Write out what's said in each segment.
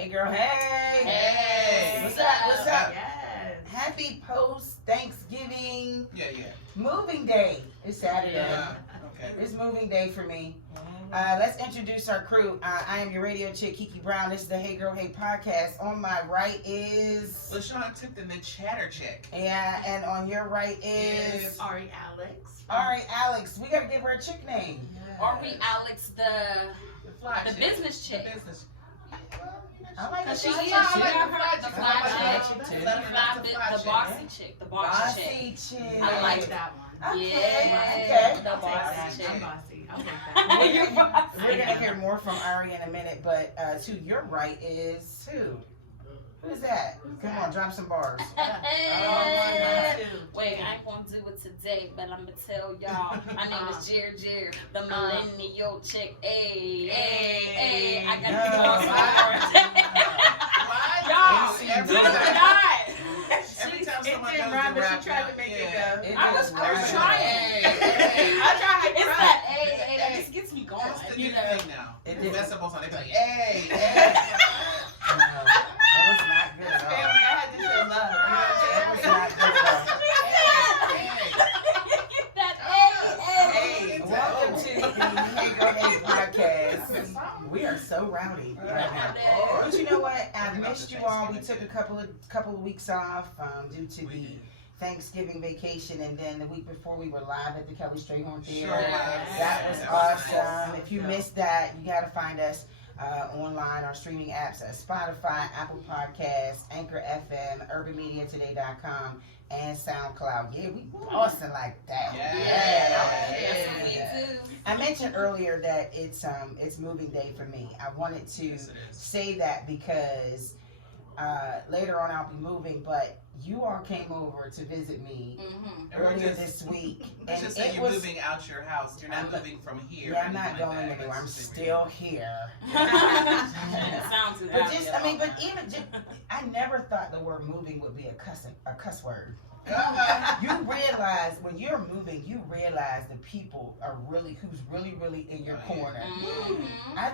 Hey girl, hey! Hey! What's up? What's up? Yes. Happy post-Thanksgiving Yeah. moving day. It's Saturday. Okay. It's moving day for me. Let's introduce our crew. I am your radio chick, Kiki Brown. This is the Hey Girl, Hey podcast. On my right is... LaShawn Tipton, the chatter chick. Yeah, and on your right is... Ari Alex. Ari Alex. We gotta give her a chick name. Ari Alex, the fly business chick. The business. I like Because the she fly is. chick. She got her, the I fly like chick, that the chick too. bossy chick, the boss chick. Bossy chick. I like that one. Okay. Yeah, Okay. the I'll take bossy that. chick. I'm bossy. I'll take that. You're bossy. We're gonna hear more from Ari in a minute, but to your right is who? Who's that? Come on, drop some bars. Wait, I ain't gonna do it today, but I'm gonna tell y'all. My name is Jer, the millennial chick. Hey, I got to Every Y'all, every time It someone didn't goes rhyme, to but rap, she tried to make it go. It I does was rhyme. trying. I tried. It's that hey, that just gets me going. That's the new You know. thing now. It It did. mess up on something. They be like, hey. No, that was not good at all. Family, I had to show love. That was not good at all. Welcome to the Hey Girl Hey podcast. We are so rowdy right now. But you know what? I missed you all. We took a couple of weeks off due to the Thanksgiving vacation, and then the week before we were live at the Kelly Strayhorn Theater. Sure was. That was awesome. If you missed that, you got to find us online, our streaming apps at Spotify, Apple Podcasts, Anchor FM, UrbanMediaToday.com, and SoundCloud. Yeah, we awesome like that. Yeah. I mentioned earlier that it's moving day for me. I wanted to Yes, it is. say that because later on I'll be moving, but you all came over to visit me earlier this week, Let's and just say it you're was. moving out your house. You're not moving from here. Yeah, I'm not anything like going that. anywhere. I'm Let's just say still here. Sounds But just, I mean, but even just, I never thought the word moving would be a cuss word. You realize when you're moving, you realize the people are who's really in your corner. I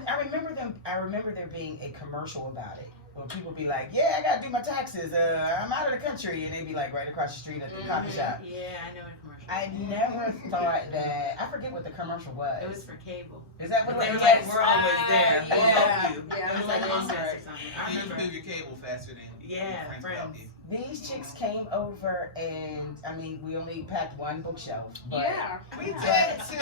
remember there being a commercial about it. When people be like, yeah, I gotta do my taxes. I'm out of the country, and they be like right across the street at the coffee shop. Yeah, I know a commercial. I never thought that. I forget what the commercial was. It was for cable. Is that what They it were was? like, we're always there. We'll Yeah. help you. Yeah, It was like like Friends. Comcast or something. I You can remember. move your cable faster than Yeah, friends will help Friends. you. These chicks came over, and I mean, we only packed one bookshelf, but Yeah. We did too.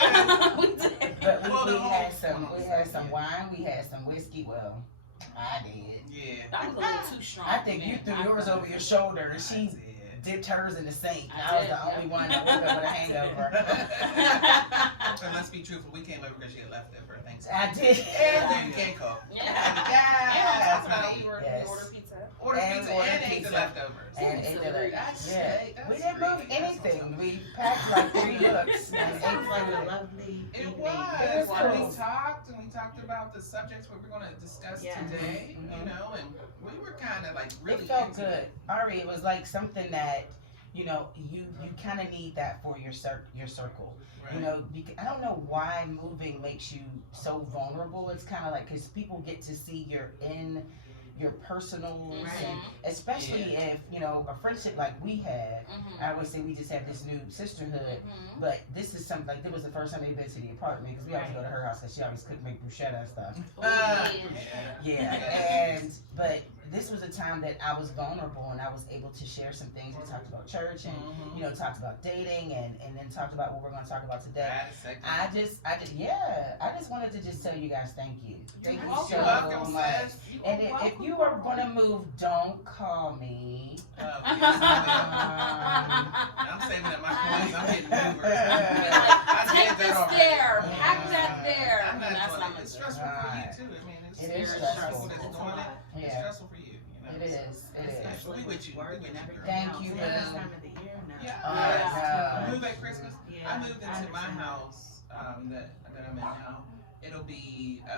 We did. but Well, we the had whole- some wine, we had some whiskey. Well, I did. Yeah. That was a little too strong. I think you man. threw yours over your shoulder, and I she did. dipped hers in the sink. I I was did, the only one that woke up with a hangover. And let's be truthful, we came over because she had left it for Thanksgiving. I did. And then you can't cook. Yeah. Yeah, And that's on top of funny. that, we were Yes. order pizza. Order And pizza order and ate the pizza. leftovers. And ate the That's yeah. great. That's We didn't move great. That's anything. awesome. We packed like 3 books and That ate sounds like a food. lovely It evening. was. It was And cool. we talked about the subjects we were going to discuss Yeah. today, Mhm. you know, and we were kind of like really It felt into good. it. Ari, it was like something that, you know, you kind of need that for your circle. Right. You know, I don't know why moving makes you so vulnerable. It's kind of like, because people get to see your personals, and especially if, you know, a friendship like we had. I always say we just have this new sisterhood, but this is something, like, it was the first time they've been to the apartment, because we always go to her house, because she always could make bruschetta and stuff. Yeah, but this was a time that I was vulnerable, and I was able to share some things. We talked about church, and you know, talked about dating, and then talked about what we're going to talk about today. I just wanted to just tell you guys thank you. Thank you so You're welcome, much. sis. And if you are going to move, don't call me. I'm saving up my coins. I'm getting Ubers. Take this there. Pack that there. I'm not That's doing not it. my It's stressful for you too. I mean, it's It is stressful stressful. that's doing it. It's Yeah, stressful for you. it is. It is. We with you. We Work with and you. everything Thank else. you, Yeah, this Lou. time of the year now. Yeah. Yeah. Move at Christmas. Yeah, I moved into my understand. house that I'm in now. It'll be oh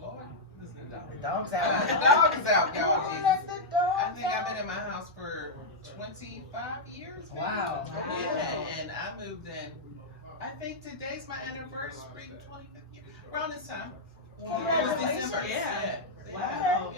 Lord, this is the dog. The dog's The out. dog is out, y'all. Oh, Jesus. let the dog I think I've out. been in my house for 25 years. maybe. Wow. Yeah, and I moved in. I think today's my anniversary, 25th year. Around this time. It was Congratulations. December. Yeah. Yeah. Wow.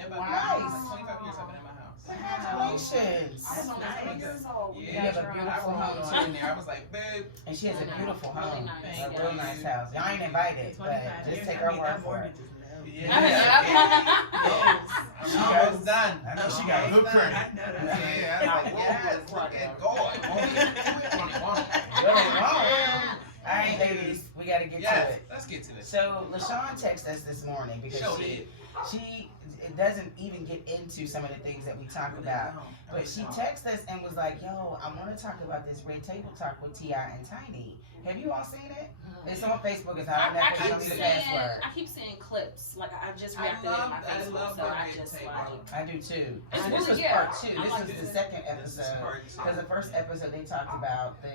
Congratulations. I don't know That's what nice. this is all. Yeah, You have a I beautiful rolled home, on too. in there. I was like, babe. And she has a beautiful Really home. nice, A real yeah. nice house. Y'all ain't invited, but 25 just years, take I her mean, word that for it. mortgage is low. Yeah. Yeah. I'm almost done. I know she got good credit. I know that's right. Yeah, I was like, yes, look at God. Only one. Really wrong. All right, ladies, we got to get to Yes, it. let's get to it. So, LaShawn texted us this morning because Show she it. it doesn't even get into some of the things that we talk about. But she texted us and was like, yo, I want to talk about this Red Table Talk with T.I. and Tiny. Have you all seen it? It's on Facebook. It's on I Netflix. keep It's the seeing, password. I keep seeing clips. Like I just I reacted to it on my love Facebook, the so I Red just Table. like. I do too. It's And really this was good. part two. I This like was it. the second This is episode. part two. Because the first episode they talked about the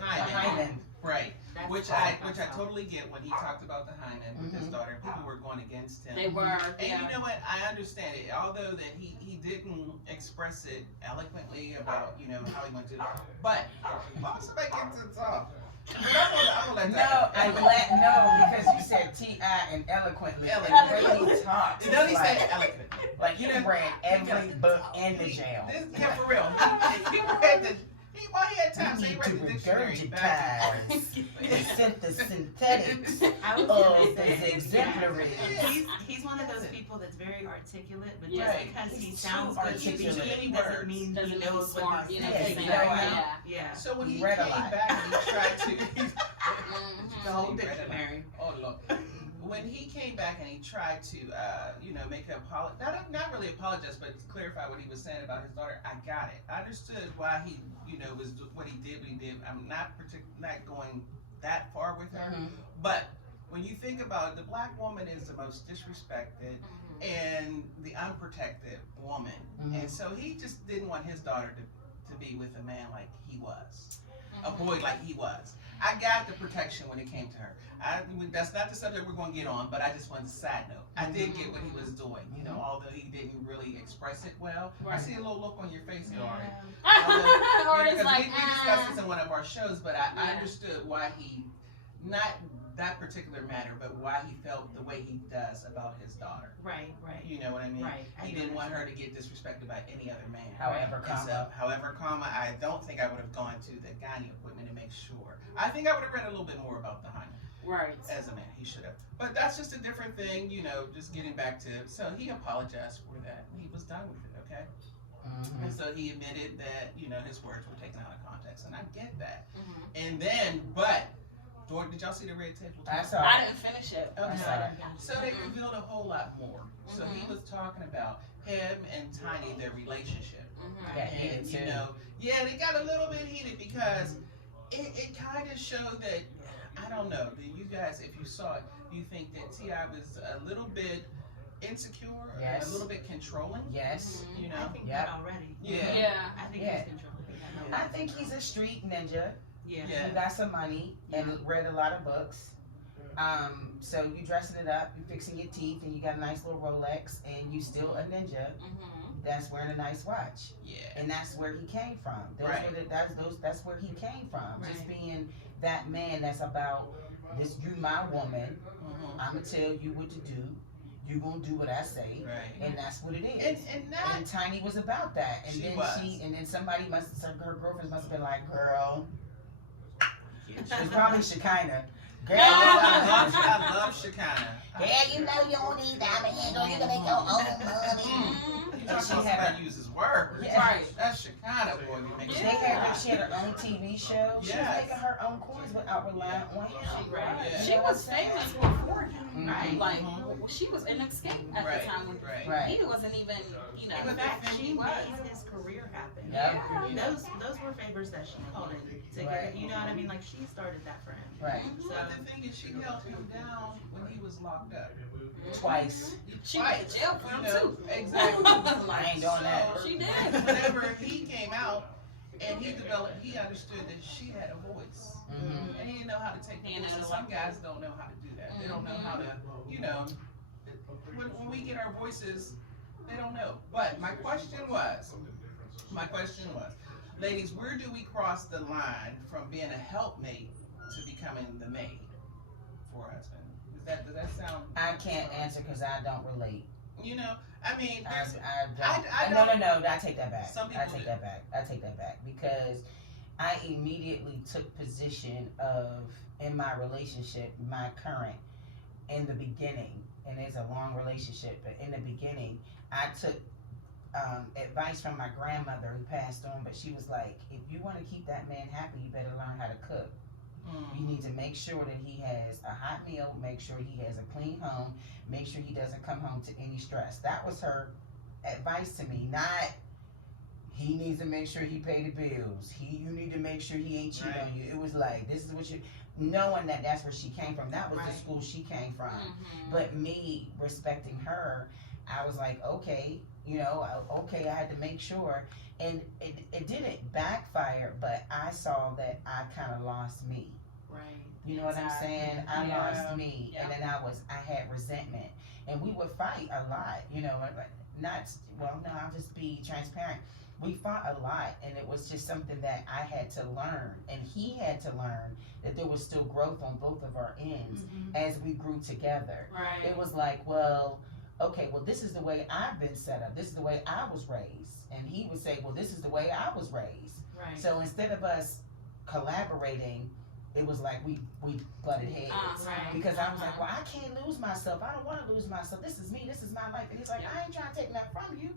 hymen. hymen. Right. That's Which all I about. totally get when he talked about the hymen with his Mhm. daughter. People were going against him. They were. And Yeah. you know what? I understand it. Although that he didn't express it eloquently about, you know, how he went to. But let's make it to talk. But I'm gonna let No, that I'm glad. No, because you said T.I. and eloquently. And the way he talked. No, he like, said eloquently. like he read every book in the jail. Yeah, for real. He read the. He had time, so he Need read to the dictionary back. regurgitate the synthetics I was of gonna the say, exemplary. he's one of those people that's very articulate, but Yeah. just because he He's sounds too good speaking articulate. doesn't mean Doesn't he mean knows he's what smart. he's You know, Yeah, just saying, you know, yeah. Yeah. So when he Read a came lot. back and he tried to. Mhm. The whole He read a lot. dictionary. Oh Lord. When he came back and he tried to, you know, make an apology, not really apologize, but clarify what he was saying about his daughter, I got it. I understood why he, you know, was what he did. I'm not not going that far with her, Mhm. but when you think about it, the black woman is the most disrespected and the unprotected woman, Mhm. and so he just didn't want his daughter to be with a man like he was, a boy like he was. I got the protection when it came to her. That's not the subject we're going to get on, but I just wanted a side note. I did get what he was doing, you know, although he didn't really express it well. I Right. see a little look on your face, Ari. Or it's Because like, we discussed this in one of our shows, but I understood why he, not that particular matter, but why he felt the way he does about his daughter. Right. You know what I mean? Right. He didn't want her to get disrespected by any other man. However, And so, I don't think I would have gone to the gynae appointment to make sure. I think I would have read a little bit more about the hymen. right. As a man, he should have. But that's just a different thing, you know, just getting back to, so he apologized for that. He was done with it, okay? Mhm. And so he admitted that, you know, his words were taken out of context, and I get that. Mhm. And then, but, did y'all see the Red Table? I saw I it. didn't finish it. Okay. I saw it. So they revealed a whole lot more. So he Mhm. was talking about him and Tiny, their relationship. Mhm. Got heated And, you too. know, yeah, they got a little bit heated because it kind of showed that, I don't know, that you guys, if you saw it, you think that T.I. was a little bit insecure, Yes. a little bit controlling, Yes. you I know? think Yep. that already. Yeah. Yeah. I think Yeah. he's controlling. I think he's a street ninja. Yeah. Yeah. Who got some money and read a lot of books. So you dressing it up, you fixing your teeth, and you got a nice little Rolex, and you still a ninja Mhm. that's wearing a nice watch, Yeah. and that's where he came from. Right. That's where he came from. Just Right. being that man that's about this. You my woman. Mhm. I'ma tell you what to do. You gonna do what I say, Right. and that's what it is. And that, And Tiny was about that, and She then was. and then somebody her girlfriends must have been like, girl. It was probably Shekinah. Girl, I love Shekinah. yeah, you know you don't need that, but you know you gonna make your own money. Mhm. You And know, she she had had to use his words. Yeah. Right. That's Shekinah, boy. You make She it. had her own TV show. She was Yes. making her own coins without relying on him. Right. Yeah. She was famous before him. Mhm. Like, Mhm. she was an escape at Right. the time when Right. Right. he wasn't even, you know. In fact, she he was. made his career happen. Yep. Those were favors that she called in to Right. get. You know what I mean? Like she started that for him. Right. So But the thing is, she held him down when he was locked up. Twice. She went to jail for him You know, too. Exactly. I ain't doing that. She did. Whenever he came out and he understood that she had a voice. Mhm. And he didn't know how to take the He didn't voice. And know some what- guys don't know how to do that. They don't know how to, you know, when we get our voices, they don't know. But my question was, ladies, where do we cross the line from being a helpmate to becoming the maid for a husband? Does that sound? I can't answer because I don't relate. You know, I mean, I there's, no, I take that back. Some people I take do. that back. I take that back because I immediately took position of in my relationship, my current, in the beginning, and it's a long relationship, but in the beginning, I took advice from my grandmother who passed on, but she was like, if you want to keep that man happy, you better learn how to cook. You need to make sure that he has a hot meal, make sure he has a clean home, make sure he doesn't come home to any stress. That was her advice to me, not he needs to make sure he pay the bills. You need to make sure he ain't cheat Right. on you. It was like, this is what you, knowing that that's where she came from. That was Right. the school she came from. Mhm. But me respecting her, I was like, okay, you know, okay, I had to make sure. And it didn't backfire, but I saw that I kind of lost me. Right. You know what I'm Exactly. saying? I Yeah. lost me, and then I had resentment, and we would fight a lot. You know, not well. No, I'll just be transparent. We fought a lot, and it was just something that I had to learn, and he had to learn that there was still growth on both of our ends as we grew together. Right. It was like, well, okay, well, this is the way I've been set up. This is the way I was raised, and he would say, well, this is the way I was raised. Right. So instead of us collaborating, it was like we butted heads. Right. Because I was like, well, I can't lose myself. I don't want to lose myself. This is me. This is my life. And he's like, I ain't trying to take that from you.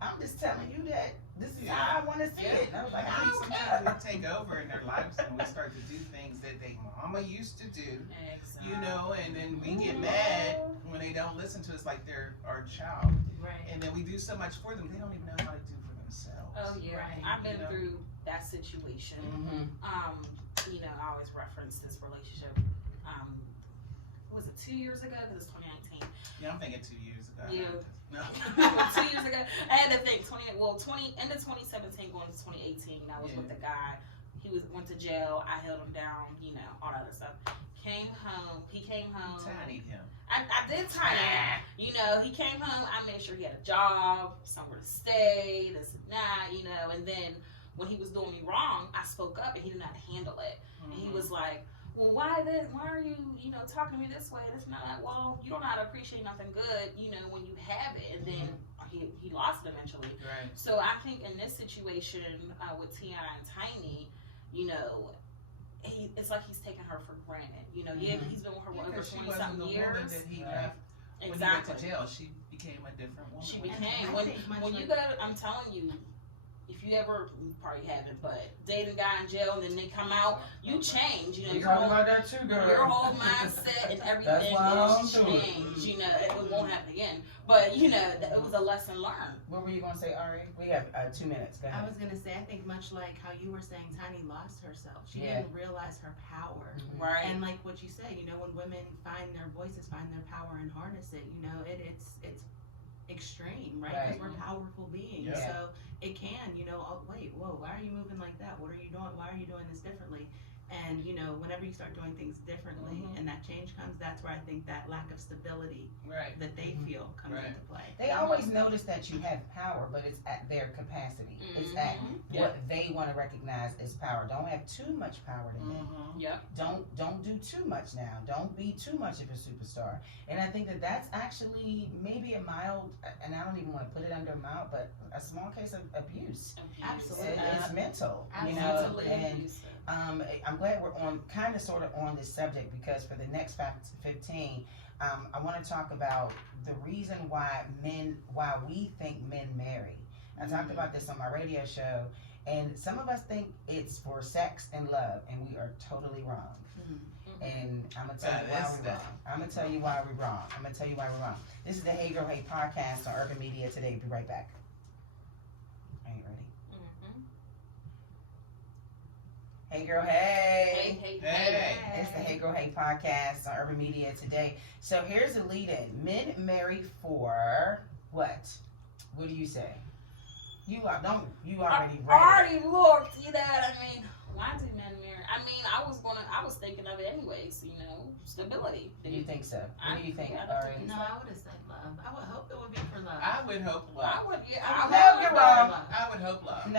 I'm just telling you that this is how I want to see it. And I was like, I I mean, don't sometimes care. we take over in their lives and we start to do things that they mama used to do, Exactly. you know, and then we get mad when they don't listen to us like they're our child. Right. And then we do so much for them, they don't even know how to do for themselves. Oh yeah, Right. I've been You know? through that situation. Mm-hmm. You know, I always reference this relationship. Was it 2 years ago? Because it's 2019. Yeah, I'm thinking 2 years ago. Yeah. No. 2 years ago, I had to think. End of 2017, going to 2018. I was with the guy. He went to jail. I held him down. You know, all that other stuff. Came home. He came home. Tiny him. I did tiny him. You know, he came home. I made sure he had a job, somewhere to stay, this and that. You know, and then when he was doing me wrong, I spoke up, and he didn't know how to handle it. And he was like, well, why are you, you know, talking to me this way? This and that. Well, you don't know how to appreciate nothing good, you know, when you have it. And then he lost it eventually. Right. So I think in this situation with T.I. and Tiny, you know, it's like he's taking her for granted. You know, he's been with her for over Because she 20 wasn't something the years. woman that he left when Exactly. he went to jail. She became a different woman. She when became I think much when you like- go. I'm telling you, if you ever, you probably haven't, but date a guy in jail and then they come out, you change. You know, We your talking whole, about that too, girl. your whole mindset and everything That's why I will don't do it. change. You know, it won't happen again. But you know, it was a lesson learned. What were you gonna say, Ari? We have 2 minutes. Go I ahead. was gonna say, I think much like how you were saying, Tiny lost herself. She Yeah. didn't realize her power. Mhm. Right. And like what you say, you know, when women find their voices, find their power, and harness it, you know, it's extreme, right? Because Right. we're powerful beings. Yeah. So it can, you know, oh, wait, whoa, why are you moving like that? What are you doing? Why are you doing this differently? And you know, whenever you start doing things differently and that change comes, that's where I think that lack of stability Right. that they feel comes Right. into play. They always notice that you have power, but it's at their capacity. It's at what they want to recognize as power. Don't have too much power to me. Mm-hmm. Yep. Don't do too much now. Don't be too much of a superstar. And I think that that's actually maybe a mild, and I don't even want to put it under a mild, but a small case of abuse. Absolutely. It's mental, you know. Absolutely. And I'm glad we're on kind of sort of on this subject because for the next 15, I want to talk about the reason why we think men marry. I talked about this on my radio show, and some of us think it's for sex and love, and we are totally wrong. And I'm gonna tell you why we're wrong. I'm gonna tell you why we're wrong. I'm gonna tell you why we're wrong. This is the Hey Girl Hey podcast on Urban Media Today. Be right back. Are you ready? Hey Girl Hey. Hey. It's the Hey Girl Hey podcast on Urban Media Today. So here's a lead-in. Men marry for what? What do you say? You already read. already looked. You know what I mean? Why do men marry? I mean, I was thinking of it anyways. You know, stability. Do you think so? What do you think, I don't Ari? think No, I would have said love. I would hope it would be for love. I would hope I love. would. Yeah. I No, would you're hope wrong. love. I would hope love.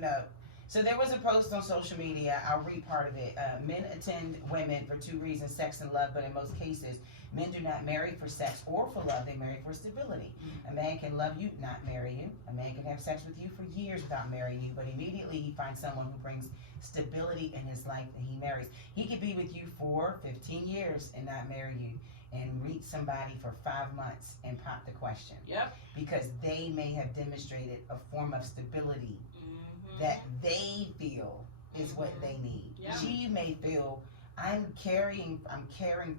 No. So there was a post on social media. I'll read part of it. Men attend women for two reasons: sex and love. But in most cases, men do not marry for sex or for love. They marry for stability. A man can love you, not marry you. A man can have sex with you for years without marrying you, but immediately he finds someone who brings stability in his life and he marries. He could be with you for 15 years and not marry you, and meet somebody for 5 months and pop the question. Yep. Because they may have demonstrated a form of stability Mm-hmm. that they feel is what they need. Yeah. She may feel, I'm caring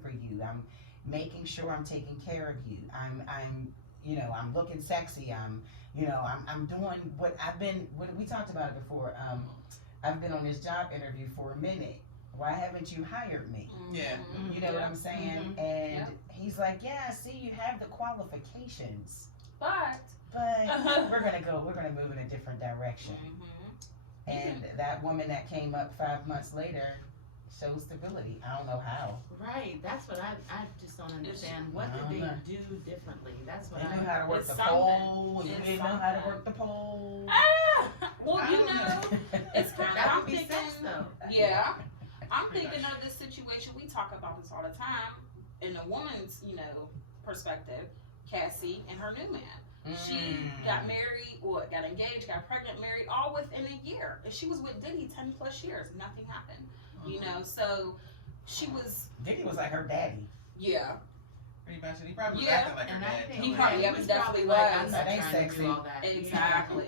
for you. I'm making sure I'm taking care of you. I'm I'm looking sexy. I'm doing what we talked about it before. I've been on this job interview for a minute. Why haven't you hired me? Yeah. You know what I'm saying? Mhm. And Yeah. he's like, yeah, I see you have the qualifications, But. but we're gonna move in a different direction. Mm-hmm. And that woman that came up 5 months later showed stability. I don't know how. Right, that's what I just don't understand. What I did don't they know. do differently? That's what They knew I. how to work It's the something. pole. You It's didn't know how to something. work the pole. Well, I you don't know, it's kind of. That I'm would be thinking. sex though. Yeah, I'm Pretty thinking much. of this situation. We talk about this all the time. In a woman's, perspective, Cassie and her new man. She got married, got engaged, got pregnant, married, all within a year. And she was with Diddy 10 plus years. Nothing happened. So she was, Diddy was like her daddy. yeah. Pretty much. And he probably was Yeah. acting like her And I dad. think He too. probably- he was definitely probably like, was. I'm That not ain't trying to sexy. do all that. Exactly.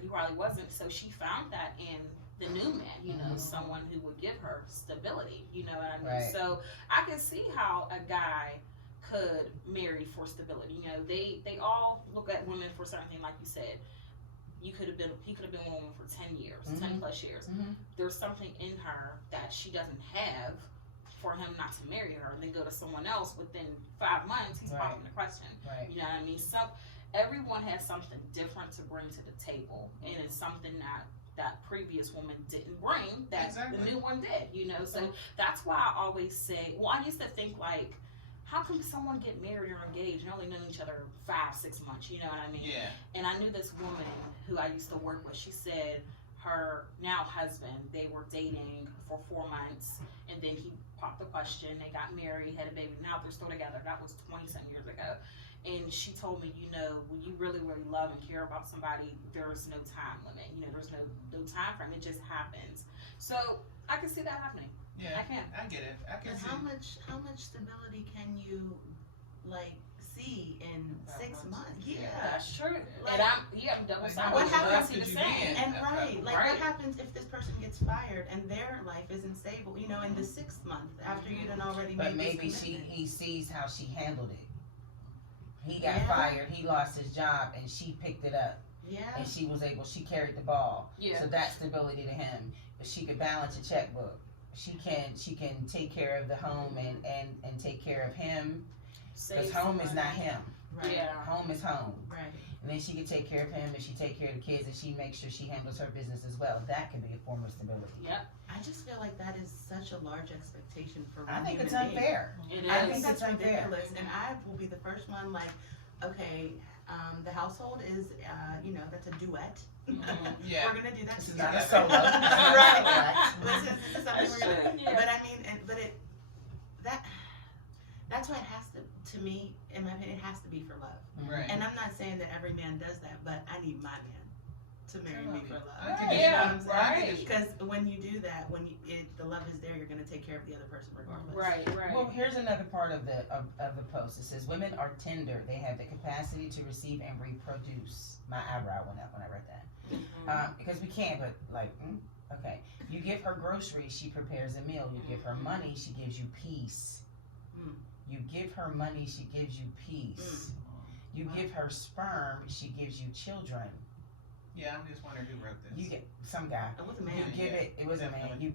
He probably wasn't. So she found that in the new man, someone who would give her stability. You know what I mean? Right. So I can see how a guy could marry for stability. They all look at women for certain things, like you said. He could have been with a woman for 10 years, 10 plus years. Mhm. There's something in her that she doesn't have for him not to marry her, and then go to someone else within 5 months. He's Right. popping the question. Right. You know what I mean? Everyone has something different to bring to the table, and it's something that previous woman didn't bring that Exactly. the new one did. So that's why I always say, well, I used to think like, how can someone get married or engaged and only known each other 5-6 months? You know what I mean? Yeah. And I knew this woman who I used to work with. She said her now husband, they were dating for 4 months, and then he popped the question. They got married, had a baby. Now they're still together. That was 20-some years ago. And she told me, when you really, really love and care about somebody, there's no time limit. There's no time frame. It just happens. So I can see that happening. Yeah. I can. I get it. I can But see. how much stability can you see in 6 months. months? Yeah. That's true. Like- and I'm double Like, sided. what how much happens love the could you same. be in? And Right. what happens if this person gets fired and their life isn't stable? In the 6th month after you done already But made maybe this commitment. he sees how she handled it. He got Yeah. fired, he lost his job, and she picked it up, Yeah. and she carried the ball. Yeah. So that's stability to him. She could balance a checkbook. She can take care of the home and take care of him, because Save home some is not money. him. Right. Yeah. Home is home. Right. And then she can take care of him, and she take care of the kids, and she makes sure she handles her business as well. That can be a form of stability. Yep. I just feel like that is such a large expectation for I one think it's human being. unfair. It I is. think that's it's unfair. ridiculous, and I will be the first one. Okay, the household is, that's a duet. Yeah. We're gonna do that This is together. not a solo. Right. This is something we're gonna. That's true. Yeah. But I mean, that's why it has to me, in my opinion, it has to be for love. Right. And I'm not saying that every man does that, but I need my man to marry me for love. I think You it's- know what I'm saying? right. Because when you do that, the love is there, you're gonna take care of the other person regardless. Right. Well, here's another part of the post. It says women are tender. They have the capacity to receive and reproduce. My eyebrow went up when I read that. Because we can, but okay. You give her groceries, she prepares a meal. You give her money, she gives you peace. Mm. You give her money, she gives you peace. You give her sperm, she gives you children. Yeah, I'm just wondering who wrote this. You get some guy. It was a You man. give it was a man. Definitely.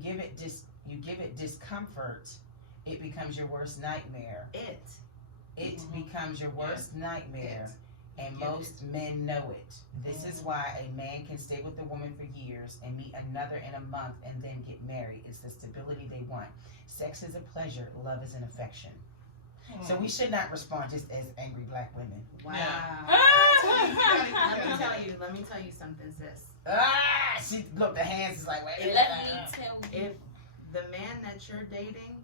You give it discomfort, it becomes your worst nightmare. It Mhm. becomes your worst nightmare. And Get most men know it. This is why a man can stay with a woman for years and meet another in a month and then get married. It's the stability they want. Sex is a pleasure, love is an affection. So we should not respond just as angry black women. Wow. Let me tell you something, sis. She look. The hands is like, wait. Let me tell you. If the man that you're dating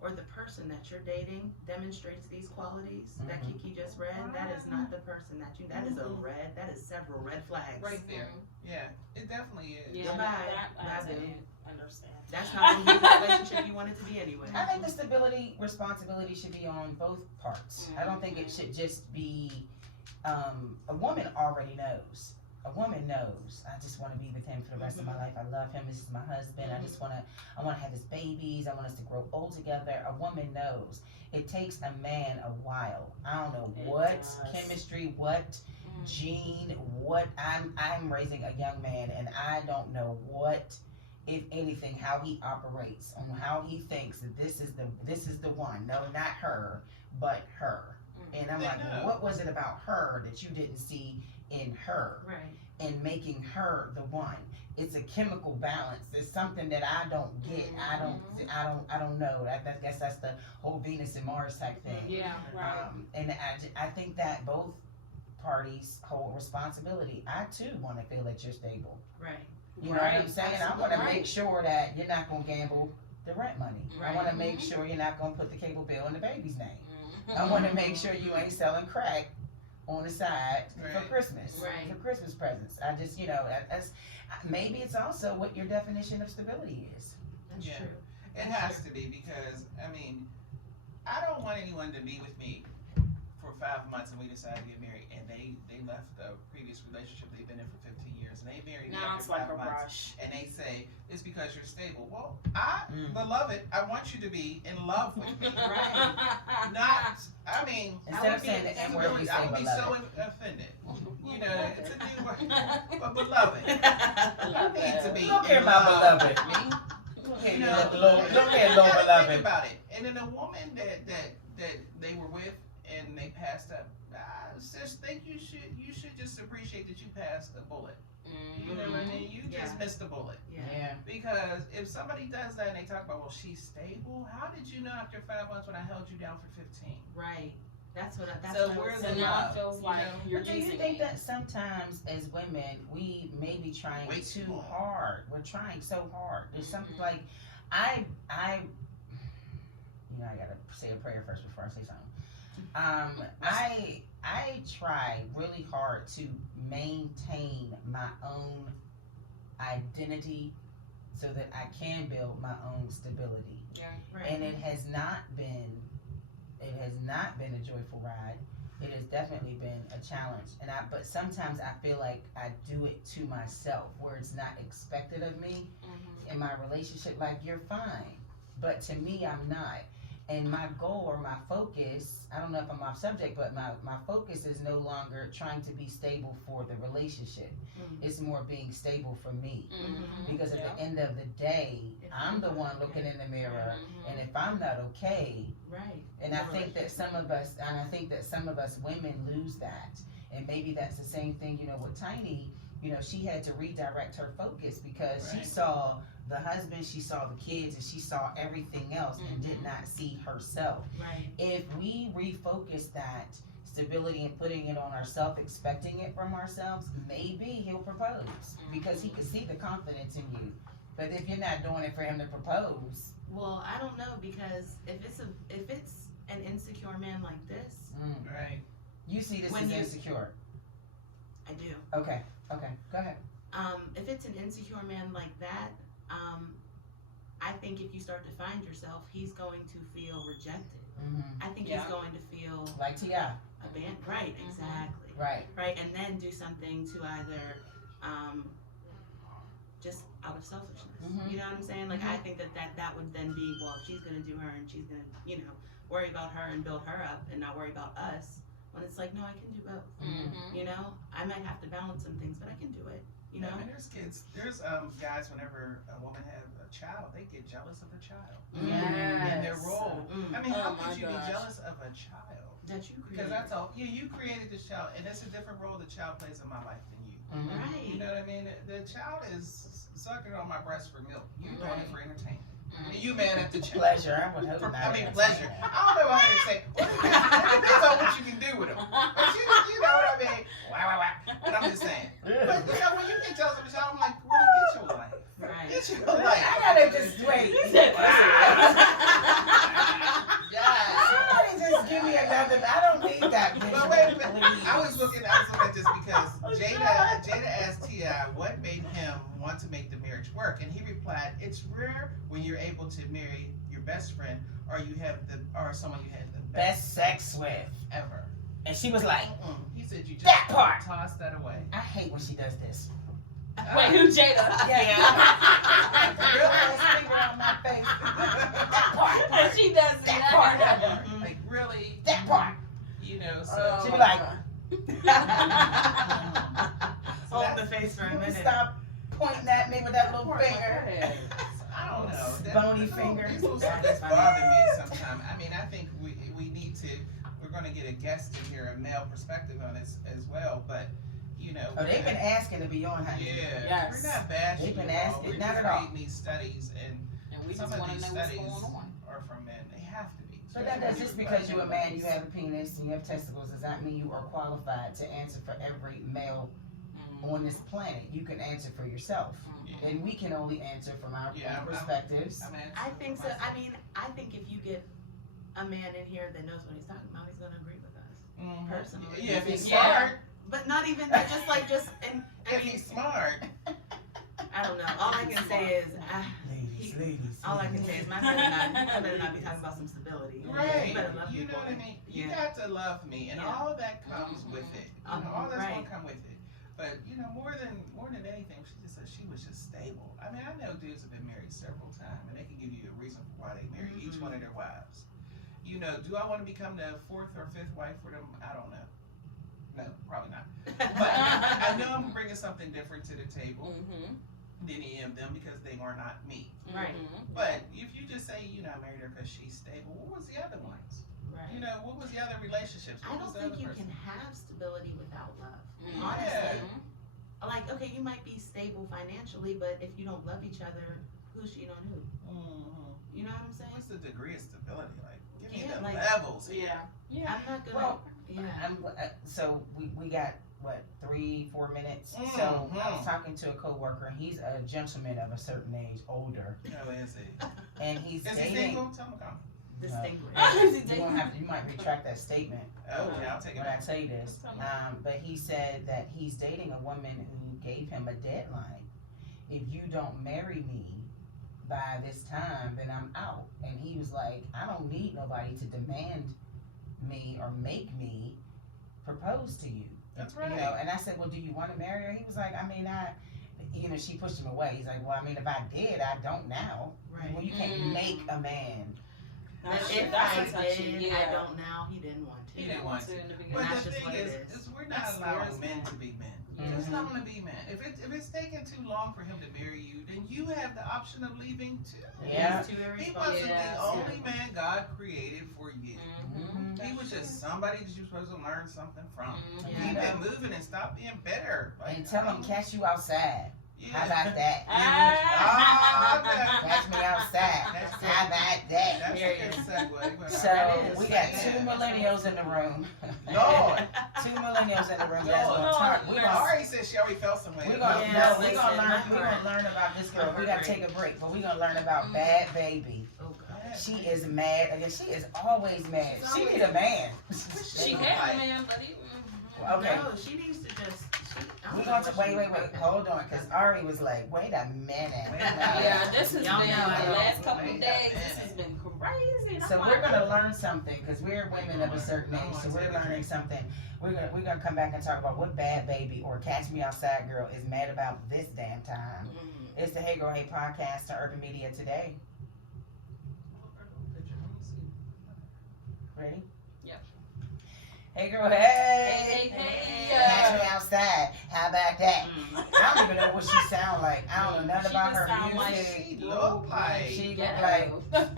or the person that you're dating demonstrates these qualities that Kiki just read, that is not the person that is a red. That is several red flags. Right there. Yeah, it definitely is. Yeah, Goodbye. I Bye, boo. understand. That's not going to be the relationship you want it to be anyway. I think the stability, responsibility should be on both parts. I don't think it should just be. A woman already knows. A woman knows. I just want to be with him for the rest of my life. I love him. This is my husband. I want to have his babies. I want us to grow old together. A woman knows. It takes a man a while. I don't know what chemistry, what gene, what I'm raising a young man, and I don't know what, if anything, how he operates, on how he thinks that this is the one. No, not her, but her. And I'm like, what was it about her that you didn't see in her? Right. And making her the one. It's a chemical balance. It's something that I don't get. I don't know. I guess that's the whole Venus and Mars type thing. Yeah, right. And I think that both parties hold responsibility. I too want to feel that you're stable. Right. You know what I'm saying? I want to make sure that you're not going to gamble the rent money. I want to make sure you're not going to put the cable bill in the baby's name. I want to make sure you ain't selling crack on the side for Christmas, for Christmas presents. I just, that's maybe it's also what your definition of stability is. That's true. It has to be, because I don't want anyone to be with me for 5 months and we decide to get married, and they left the previous relationship they've been in for 15 years and they married me after 5 months, and they say it's because you're stable. Well, beloved, I want you to be in love with me. Instead of saying the N word, we say I would be so offended. It's a new word. But beloved, you need to be Look here, in my love beloved. with me. Look here, You Lord gotta beloved. think about it. And then a woman that they were with and they passed up, I just think you should just appreciate that you passed the bullet. You know what I mean? You just missed the bullet. Yeah. Because if somebody does that and they talk about, well, she's stable, how did you know after 5 months when I held you down for 15? Right. That's what So I where's was the saying. now it feels like you're But do you using think it. that sometimes as women we may be trying Way too too hard? We're trying so hard. There's something like I gotta say a prayer first before I say something. I try really hard to maintain my own identity so that I can build my own stability. Yeah. Right. And it has not been a joyful ride. It has definitely been a challenge. But sometimes I feel like I do it to myself, where it's not expected of me in my relationship. Like, you're fine, but to me, I'm not. And my goal or my focus, I don't know if I'm off subject, but my focus is no longer trying to be stable for the relationship. It's more being stable for me. Because at the end of the day, I'm the one looking in the mirror, and if I'm not okay, and I think that some of us women lose that. And maybe that's the same thing, with Tiny. She had to redirect her focus because she saw the husband, she saw the kids, and she saw everything else and did not see herself. Right. If we refocus that stability and putting it on ourselves, expecting it from ourselves, maybe he'll propose because he can see the confidence in you. But if you're not doing it for him to propose, Well, I don't know, because if it's an insecure man like this, Right. you see this When as you- insecure. I do. Okay, go ahead. If it's an insecure man like that, I think if you start to find yourself, he's going to feel rejected. I think he's going to feel Like T.I. abandoned. Right, exactly. Right. Right, and then do something to either just out of selfishness. You know what I'm saying? Like, I think that would then be, well, if she's going to do her and she's going to, worry about her and build her up and not worry about us, when it's like, no, I can do both. I might have to balance some things, but I can do it. I mean, there's guys, whenever a woman has a child, they get jealous of the child. In their role. I mean, how could you be jealous of a child? That you Because created. that's all. You created this child, and it's a different role the child plays in my life than you. Right. You know what I mean? The child is sucking on my breast for milk. You're doing it for entertainment. You mad at the child? Pleasure. I would hope not. Pleasure. I don't know why I say. What do me another. I don't need that. But wait a minute. Please. I was looking at this because Jada asked T.I. what made him want to make the marriage work, and he replied, "It's rare when you're able to marry your best friend or someone you had the Best sex with. ever." And she was like, He said, "You just That part. toss that away." I hate when she does this. Wait, who Jada? Real nice finger on my face. That part. And she does That that. part. Like really, That part. you know. So She be like, Hold the face for a you minute. stop pointing at me with that little finger. I don't know. Bony finger. These little stuff just bother me sometimes. I mean, I think we need to. We're going to get a guest in here, a male perspective on this as well. But you know, Oh, they've been asking to be on, honey. yeah, Yes. we're not bashing. They've been you all. asking, We're not just at all. reading these studies, and And we some just of want to these know what's studies going on. are from men. They have to be. But that does, just because you're a man, you have a penis and you have testicles, does not mean you are qualified to answer for every male on this planet. You can answer for yourself. Yeah. And we can only answer from our Yeah, own perspectives. I'm answering I think for so. myself. I mean, I think if you get a man in here that knows what he's talking about, he's gonna agree with us. Mhm. Personally. Yeah, if he's Yeah. smart. But not even that, just like and I If mean, he's smart. I don't know. All I can say is Ladies. all I can say is my better not be talking about some stability. Right. You better love You me, know boy. what I mean? You Yeah. got to love me, and Yeah. all that comes with it. You know, all that's Right. gonna come with it. But you know, more than anything, she just said she was just stable. I mean, I know dudes have been married several times, and they can give you a reason for why they married each one of their wives. You know, do I want to become the fourth or fifth wife for them? I don't know. No, probably not. But I know I'm bringing something different to the table than any of them because they are not me. Right. But if you just say, you know, I married her because she's stable, what was the other ones? Right. You know, what was the other relationships? I What don't was the think other you person? can have stability without love. Yeah. Honestly. Like, okay, you might be stable financially, but if you don't love each other, who's cheating on who? Mhm. You know what I'm saying? What's the degree of stability? Like, give me Yeah, the like- levels here. Yeah. I'm not gonna. Well, yeah. So we got, what, 3-4 minutes? So I was talking to a coworker, he's a gentleman of a certain age, older, No, is he? and he's Is he dating. single? Tell him to come. Distinguished. You might retract that statement Okay, I'll take it when I back. tell you this. But he said that he's dating a woman who gave him a deadline. If you don't marry me by this time, then I'm out. And he was like, I don't need nobody to demand me or make me propose to you. That's You right. know, and I said, well, do you want to marry her? He was like, I mean, she pushed him away. He's like, well, I mean, if I did, I don't now. Right. Well, you can't make a man. But That's if that's I a touchy, did, yeah. I don't now. He didn't want to. He didn't want to. in the But beginning. that's the just thing what it is is. we're not That's allowing serious. men to be men. Mhm. Just allow them to be men. If it's taking too long for him to marry you, then you have the option of leaving too. Yeah. He's too He irresponsible. wasn't Yes. the only man God created for you. Mhm. He was just somebody that you're supposed to learn something from. Yeah. Keep it moving and stop being bitter. And tell him, catch you outside. Yeah. How about that? Ah, Catch me outside. How about that? That's a good segue. but So I- we got Yeah. 2 millennials in the room. Lord. 2 millennials in the room. That's gonna talk. We're gonna Already said she already felt some way. we're gonna Yeah, no, we're listen, gonna learn. my We're gonna heart- learn about this girl. my We heart gotta breaks. take a break, but we're gonna learn about Bhad Bhabi. Oh God. She is mad. Again, she is always mad. She's She always- need a man. She had a man, but he. Okay. No, she needs to just. We going to wait. Hold on, because Ari was like, wait a minute. Yeah, this has Y'all been know I the don't- last couple Wait of a days. This minute. has been crazy. And I'm So like, we're gonna learn something because we're women of a certain age. So we're learning something. We're gonna come back and talk about what Bhad Bhabi or Catch Me Outside Girl is mad about this damn time. It's the Hey Girl Hey podcast on Urban Media Today. Ready? Yep. Hey girl, hey. Hey, hey, Catch me outside. How about that? Mm. I don't even know what she sound like. I don't know nothing She about just her sound like music. She look like She look Yeah. like.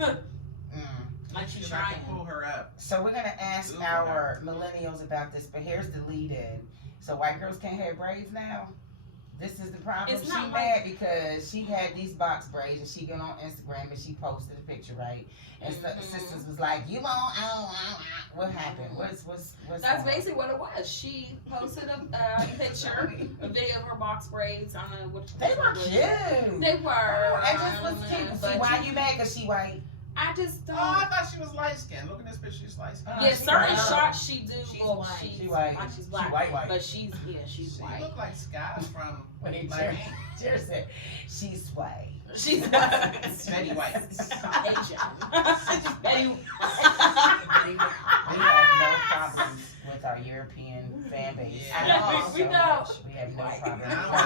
Mm. like she's if I trying. can pull her up. So we're gonna ask Ooh, our millennials about this, but here's the lead in. So white girls can't have braids now? This is the problem. It's She not mad because she had these box braids and she got on Instagram and she posted a picture, right? And Mhm. sisters was like, you won't, what happened? What's That's going on? basically what it was. She posted a picture, a video of her box braids. I don't know what They were cute. They were. I just was cute. But See, why you mad? Cause she white. I just don't. Oh, I thought she was light skinned. Look at this picture, she's light skinned. Yeah, she certain white. shots she do She's look white. she's She white. like she's She black, white. but she's She white. look like Scott from When he Miami. Jerry said, she's white. She's Betty White. Asian. Betty. We have no problems with our European fan base. Yeah. At all, We so don't. much. We have no I problem. don't want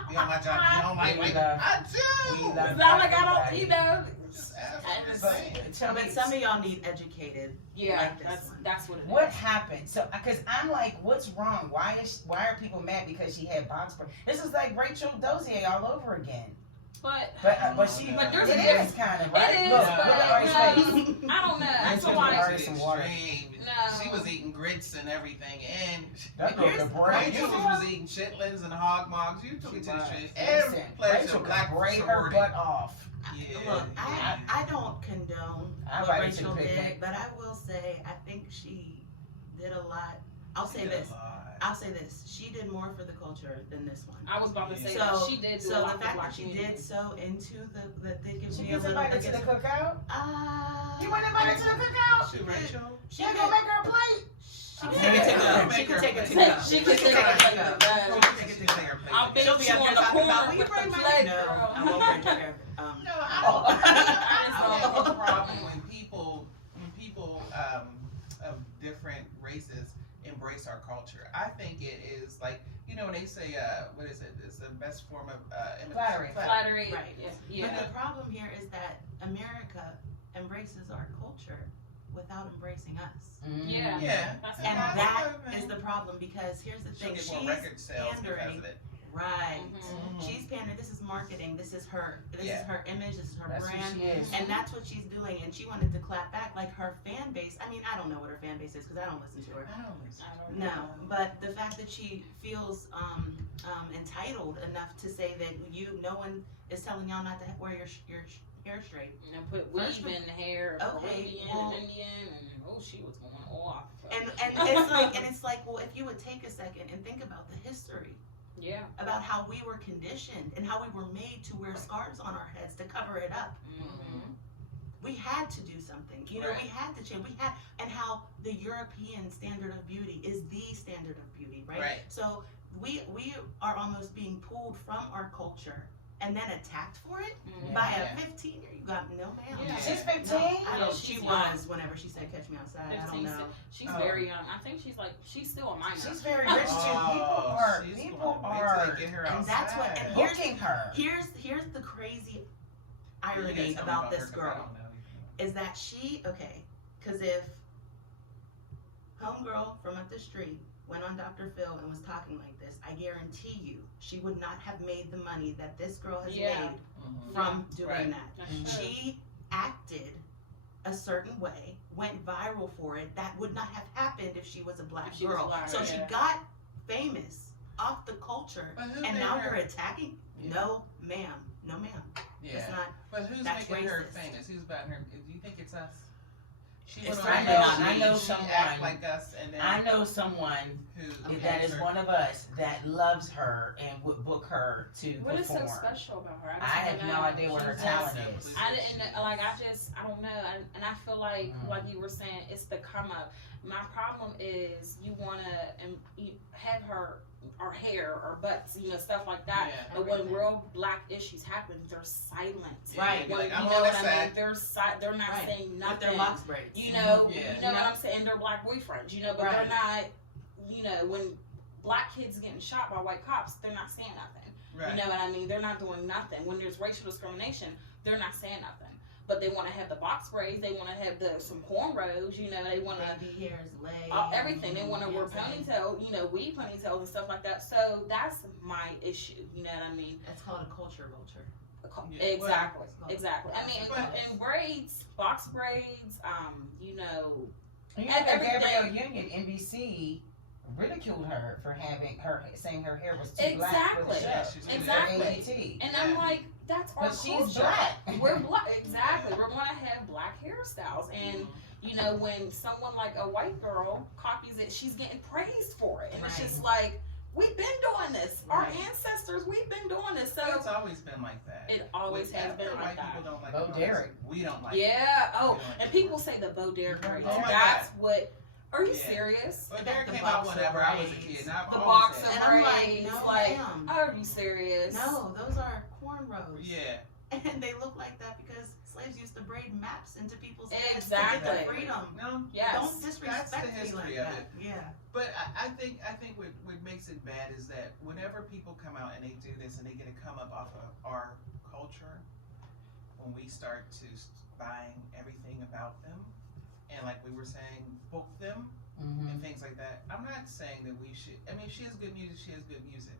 to be on my job. You don't like We white. love- I do. we love- It's not like I don't, you know. Just I just- saying. Tell me, But some of y'all need educated. Yeah, Like this that's one. that's what it is. what happened? So, because I'm like, what's wrong? Why are people mad because she had box break? This is like Rachel Dozier all over again. But But she, But there's it a is difference. kind of It right. is, Look, but look at Ari's face. no, I don't know. I It's feel just like Ari some water. No. She was eating grits and everything, and That girl could braid. Rachel was eating chitlins and hog mogs. You took me to the street. Listen, Every place Rachel of black could braid her sorority. butt off. Yeah. Look, I don't condone I what invite you to Rachel the did, picnic. but I will say I think she did a lot. I'll say She did this. a lot. I'll say this. She did more for the culture than this one. I was about to say So- that she did do a So lot the for fact black that she community. did so into the thick of She me a gets little invited to the thick. cookout. Ah. You weren't invited to the cookout? She Rachel. She You could gonna make her a plate? She could take it to go. She could take it to go. She could take it to go. She can take it to her place. I'll bet She'll be you up on there the talking about, corner "Will you with the bring my-" flag, No, girl. I won't bring her. No, I Oh. don't, I just I don't don't have a problem when people of different races embrace our culture. I think it is like, you know, when they say, what is it? It's the best form of Flattery. Flattery. Right. Yeah. But the problem here is that America embraces our culture without embracing us. Yeah. Yeah. That's And the that problem. is the problem because here's the She'll thing. get more She's record sales because pandering. of it. Right. Mhm. She's pandering. This is marketing. This is her. This Yeah. is her image. This is her That's brand. who she is. And that's what she's doing. And she wanted to clap back like her fan base. I mean, I don't know what her fan base is because I don't listen to her. I don't listen. I don't No, know. but the fact that she feels entitled enough to say that no one is telling y'all not to wear your hair straight. And put First weave in the hair, okay, Peruvian, well- Indian, and she was going off. And it's like, well, if you would take a second and think about the history, Yeah. about how we were conditioned and how we were made to wear scarves on our heads to cover it up. Mm-hmm. We had to do something. You know, Right. we had to change. And how the European standard of beauty is the standard of beauty, right? Right. So we are almost being pulled from our culture and then attacked for it Mm-hmm. by Yeah. a 15-year. You got no ma'am. Yeah. She's No, 15? I Yeah, don't. she's She young. was whenever she said "Catch me outside." I don't 15, know. She's Oh. very young. I think she's still a minor. She's very rich too. Oh, she's People gonna wait till are they get her And that's what- outside. and here's- hooking her. Here's the crazy You gotta irony tell me about this her 'cause I girl don't know. is that because if homegirl from up the street went on Dr. Phil and was talking like this, I guarantee you she would not have made the money that this girl has Yeah. made Mhm. from doing Right. that. That's true. She acted a certain way, went viral for it. That would not have happened if she was a black If she was girl. black, So yeah. she got famous off the culture, But who and made now her? you're attacking? Yeah. No, ma'am. No, ma'am. It's Yeah. not. But who's That's making her racist. famous? Who's about her? Do you think it's us? She It's went not on me. I know she someone. act like us, and then I know someone who that is her. one of us that loves her and would book her to What is so perform. special about her? I just have don't no know. idea what her She's talent just- is. I didn't I don't know, and I feel like Mm. like you were saying, it's the come up. My problem is you want to have her hair or butts, stuff like that. Yeah. But when real black issues happen, they're silent. Yeah, Right. be When, like, I'm you know on what this I side. mean? They're not Right. saying With nothing. their box braids. You know, Yeah. you know what I'm saying? They're black boyfriends, but Right. they're not. When black kids getting shot by white cops, they're not saying nothing. Right. You know what I mean? They're not doing nothing. When there's racial discrimination, they're not saying nothing. But they want to have the box braids. They want to have some cornrows. They want to Baby hairs, legs. everything. They want to wear ponytail, weave ponytails and stuff like that. So that's my issue. You know what I mean? That's called a culture vulture. Yeah, Exactly. well, Exactly. I mean, and braids, box braids. You know And that everything. Gabrielle Union, NBC, ridiculed her for saying her hair was too black for the Exactly. show. Yeah, she's Exactly. AET. And I'm Yeah. like, that's our But culture. she's black. We're black. Exactly. We're going to have black hairstyles. And, when someone like a white girl copies it, she's getting praised for it. And it's Right. just like, We've been doing this. Our Right. ancestors, we've been doing this. So It's always been like that. it always has been After like white people that. don't like Bo mothers, Derek. we don't like Yeah. Oh, We don't like and it. people say the Bo Derek Oh braids. my That's God. what. Are you Yeah. serious? But They got Derek the came out boxer whenever I was a braids. kid. And I've The always boxer said, And I'm like, braids. no, Like, ma'am. are you serious? No, those are cornrows. yeah. And they look like that because slaves used to braid maps into people's heads Exactly. to get their freedom. No, Yes. Don't disrespect That's the me history like of that. it. Yeah. but I think what makes it bad is that whenever people come out and they do this and they get a come up off of our culture, when we start to buying everything about them, and like we were saying, book them and things like that. I'm not saying that we should. I mean, if she has good music, she has good music.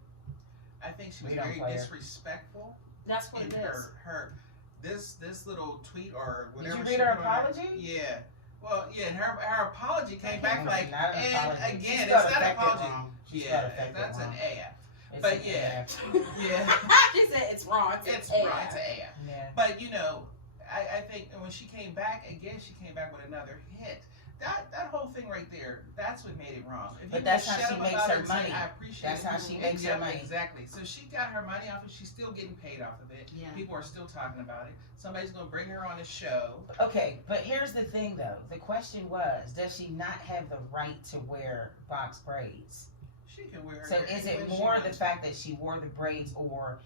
I think she was We don't very play her. disrespectful That's what in it is. her this little tweet or Did whatever. you she read her put on apology? Yeah. Well, yeah, and her apology came back Not like, an apology. and She again, spelled it's not an affected apology. wrong. She spelled Yeah, affected that's an wrong. AF. It's But an yeah. AF. Yeah, She said it's wrong. it's an wrong. A. It's an AF. Yeah. But you know, I think when she came back again, she came back with another hit. That whole thing right there, that's what made it wrong. If But you that's just how shut she up makes about her it and say, money. I appreciate That's it. how she makes her money. Exactly. So she got her money off it. She's still getting paid off of it. Yeah. People are still talking about it. Somebody's gonna bring her on a show. Okay, but here's the thing though. The question was, does she not have the right to wear box braids? She can wear her So hair is any it way she more the wants. fact that she wore the braids, or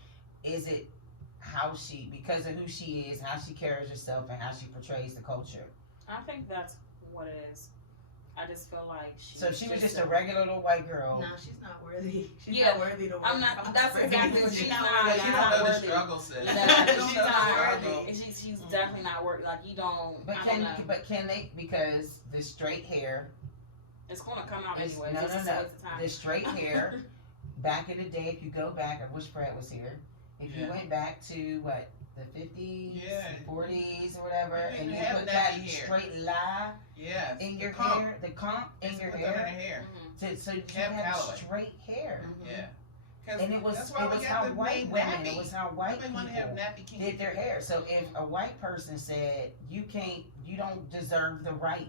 is it how she, because of who she is, how she carries herself, and how she portrays the culture? I think that's what it is. I just feel like she. So if she was just a regular little white girl. No, she's not worthy. She's Yeah, not worthy to wear I'm not. box That's braids. exactly what She's she's not not. worthy. You She's don't not know the worthy. struggle, sis. No, You she's don't know the not struggle. worthy. She's definitely not worthy. Like you don't. But I don't can know. can they, because the straight hair, It's gonna come out It's- anyway. no, This no, is no. what's the time. the straight hair, back in the day, if you go back, I wish Fred was here. If you Yeah. went back to what, the 50s, Yeah. 40s or whatever, You and didn't you have put that nappy hair. straight lie Yeah. in the your comb. hair, the comp in It's your put that in her hair, hair. Mhm. so you Cap have Calloway. straight hair. Mhm. Yeah. 'Cause And it was that's why we got how the white name women, it nappy. was how white Nobody wanna have people nappy kinky did their hair. So if a white person said you don't deserve the right,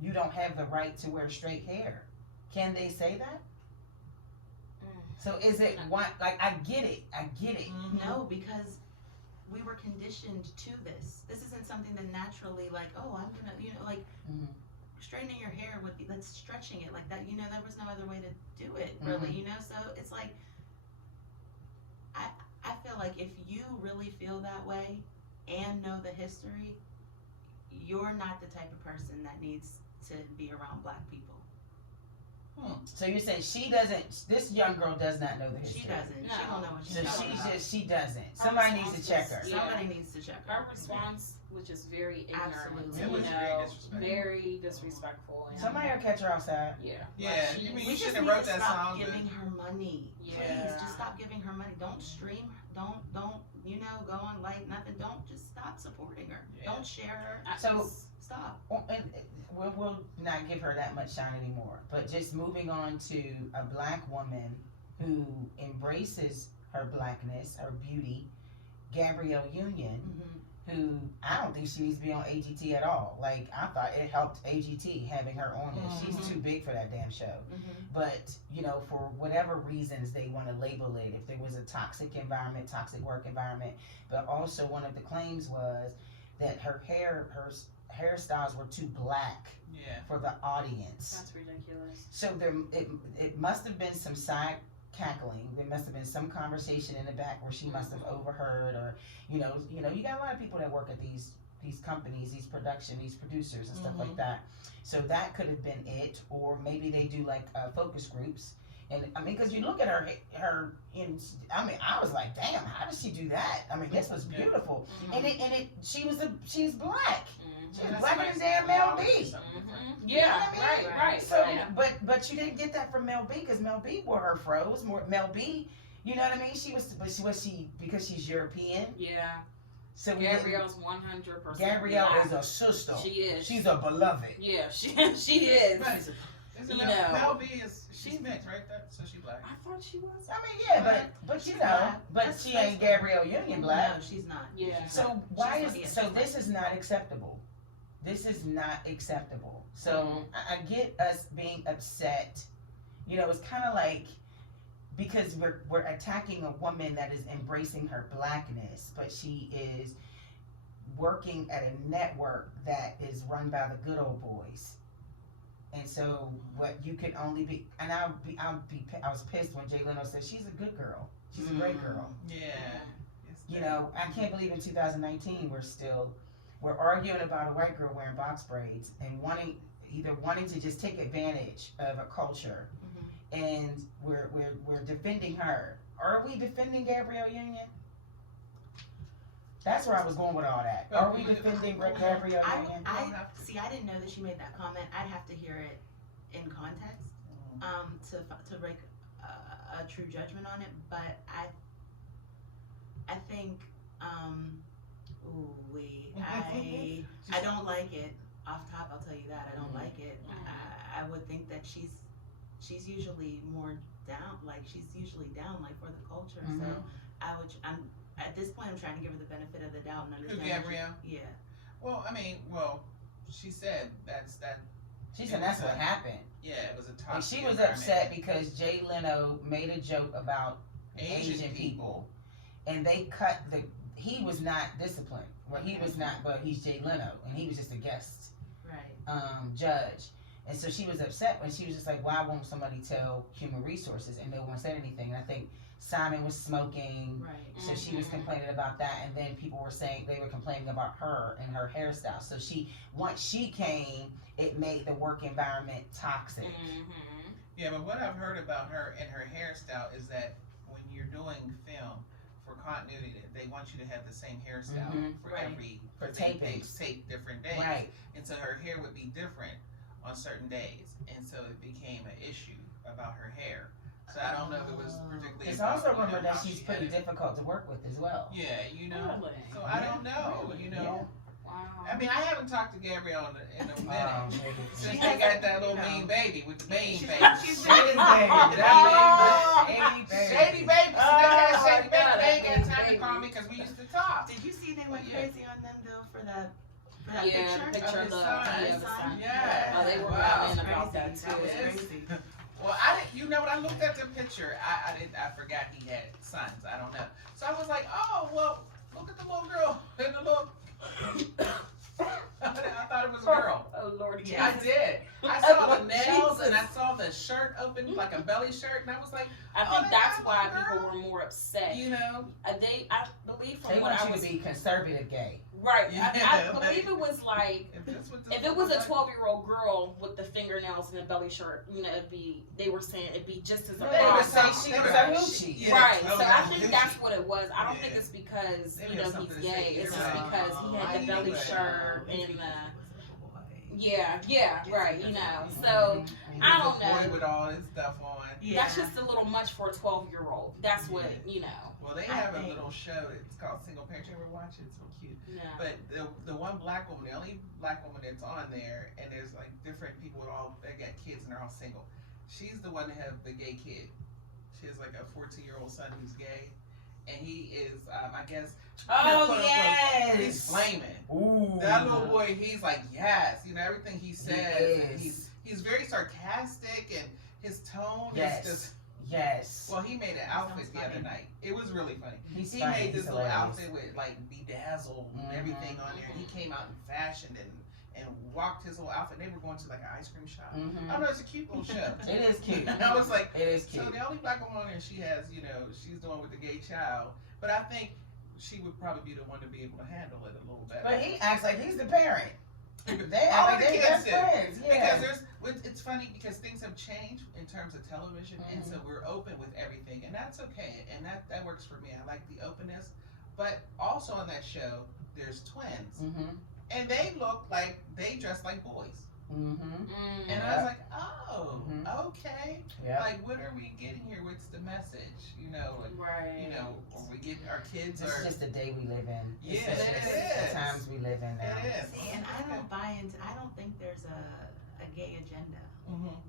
you don't have the right to wear straight hair, can they say that? So is it one, like, I get it. Mhm. No, because we were conditioned to this. This isn't something that naturally, like, oh, I'm gonna, like, Mhm. straightening your hair would be, like, stretching it like that. There was no other way to do it, really, So it's like, I feel like if you really feel that way and know the history, you're not the type of person that needs to be around black people. So you're saying this young girl does not know the history. She doesn't. No. She don't know what she's So talking about. she doesn't. Somebody needs to check her. Yeah. Somebody needs to check Her her. response was just very ignorant. Absolutely. It was you very know, disrespectful. very disrespectful. And, Somebody will catch her outside. Yeah. Yeah, Like, you mean We you just shouldn't need have wrote to that stop song. giving her money. Yeah. Please, just stop giving her money. Don't stream. Don't go on like nothing. Don't, just stop supporting her. Yeah. Don't share her. So- Stop. Well, and we'll not give her that much shine anymore. But just moving on to a black woman who embraces her blackness, her beauty, Gabrielle Union, who I don't think she needs to be on AGT at all. Like, I thought it helped AGT having her on there. She's too big for that damn show. But, for whatever reasons they want to label it, if there was a toxic environment, toxic work environment, but also one of the claims was that her hairstyles were too black Yeah. for the audience. That's ridiculous. So it must have been some side cackling. There must have been some conversation in the back where she must have overheard, or you got a lot of people that work at these companies, these producers and stuff like that. So that could have been it, or maybe they do like focus groups. And I mean, because you look at her I was like, damn, how did she do that? I mean, this was beautiful. And she's black. She's blacker than damn Mel B. Yeah, what I mean? right. So, yeah. but you didn't get that from Mel B, because Mel B wore her froze. Mel B, you know what I mean? Because she's European. Yeah. So Gabrielle's 100%. Gabrielle black. is a sister. She is. She's a beloved. Yeah, she is. Right. Isn't You Mel, know. Mel B she's mixed, right? So she black. I thought she was. I mean, yeah, but She's black. but That's- she that's ain't the- Gabrielle Union black. No, she's not. Yeah. So why She's is not- this is not acceptable? This is not acceptable. So I get us being upset. It's kind of like because we're attacking a woman that is embracing her blackness, but she is working at a network that is run by the good old boys. And so what you can only be, and I was pissed when Jay Leno said she's a good girl, she's a great girl. Yeah. You know, I can't believe in 2019 we're arguing about a white girl wearing box braids and wanting to just take advantage of a culture, and we're defending her. Are we defending Gabrielle Union? That's where I was going with all that. Are we defending Gabrielle Union? I didn't know that she made that comment. I'd have to hear it in context to make a true judgment on it. But I think I don't like it. Off top, I'll tell you that I don't like it. I would think that she's usually more down. Like she's usually down like for the culture. So I'm at this point I'm trying to give her the benefit of the doubt and understand. Gabrielle? Yeah. Well, I mean, she said that's that. She said that's what happened. Yeah, it was a And toxic she was environment. upset because Jay Leno made a joke about Asian people, and they cut he was not disciplined. Well, he was not, but he's Jay Leno, and he was just a guest judge. And so she was upset when she was just like, why won't somebody tell Human Resources? And no one said anything. And I think Simon was smoking, so she was complaining about that. And then people were saying they were complaining about her and her hairstyle. So once she came, it made the work environment toxic. Yeah, but what I've heard about her and her hairstyle is that when you're doing film for continuity, they want you to have the same hairstyle for every they tape different days, and so her hair would be different on certain days, and so it became an issue about her hair. So I don't know if it was particularly. It's also rumored that she's pretty difficult to work with as well. Yeah, you know. Really? So I don't know. You know. Wow. I mean, I haven't talked to Gabrielle in a minute since She they got hasn't, that little you know. mean baby with the bean baby. She's Shady baby. Shady baby. See, they had a shady baby. They ain't got time to call me because we used to talk. Did you see they went crazy on them though for that Yeah, the picture of the son. son. Yeah. Oh, they were Wow. lying about that too. That was Yes. crazy. Well, I didn't. You know what? I looked at the picture. I forgot he had sons. I don't know. So I was like, oh well, look at the little girl and the little. I thought it was a girl. Oh Lord, Yeah. I did. I saw the nails and I saw the shirt open like a belly shirt, and I was like, I Oh, think that's that's why my girl. people were more upset. you know, I believe They from what want I you was to be conservative gay. right. Yeah, I like- believe it was like if it was a 12-year-old girl with the fingernails and a belly shirt, you know, they were saying it'd be just as They would wrong. say she was a hoochie. Yeah. Right, Oh, so yeah. I think that's what it was. I don't think Yeah. it's because They you have know something he's to say. gay. It's You're just right. because he had the belly Anyway. shirt and Yeah. yeah, right. You know, so I don't Boy know. with all this stuff on. That's just a little much for a 12-year-old. That's what you know. Well, they have a little show. It's called Single Parent. You ever watch it? It's so cute. Yeah. But the one black woman, the only black woman that's on there, and there's like different people that got kids and they're all single. She's the one that have the gay kid. She has like a 14-year-old son who's gay, and he is, I guess. Oh quote, unquote, yes. He's flaming. Ooh. That little boy, he's like, yes, you know, everything he says. And is. he's very sarcastic, and his tone Yes. is just. Yes. Well, he made an outfit Sounds the other funny. night. It was really funny. He's He funny. made this He's little hilarious. outfit with like bedazzled and everything on there. He came out in fashion and walked his whole outfit. They were going to like an ice cream shop. I don't know, it's a cute little show. It is cute. And I was like, It is so cute. the only black woman on there she has, you know, she's doing with the gay child. But I think she would probably be the one to be able to handle it a little better. But he acts like he's the parent. They All act like the they kids best do. friends. Yeah. Because it's funny because things have changed in terms of television, and so we're open with everything, and that's okay, and that works for me. I like the openness, but also on that show, there's twins, and they look like they dress like boys, and I was like, oh, okay, Yeah. like what are we getting here? What's the message? You know, like, Right. you know, are we getting our kids This are. is just the day we live in. This Yes, is it just is. the times we live in now. It is. See, and I don't buy into. I don't think there's a gay agenda.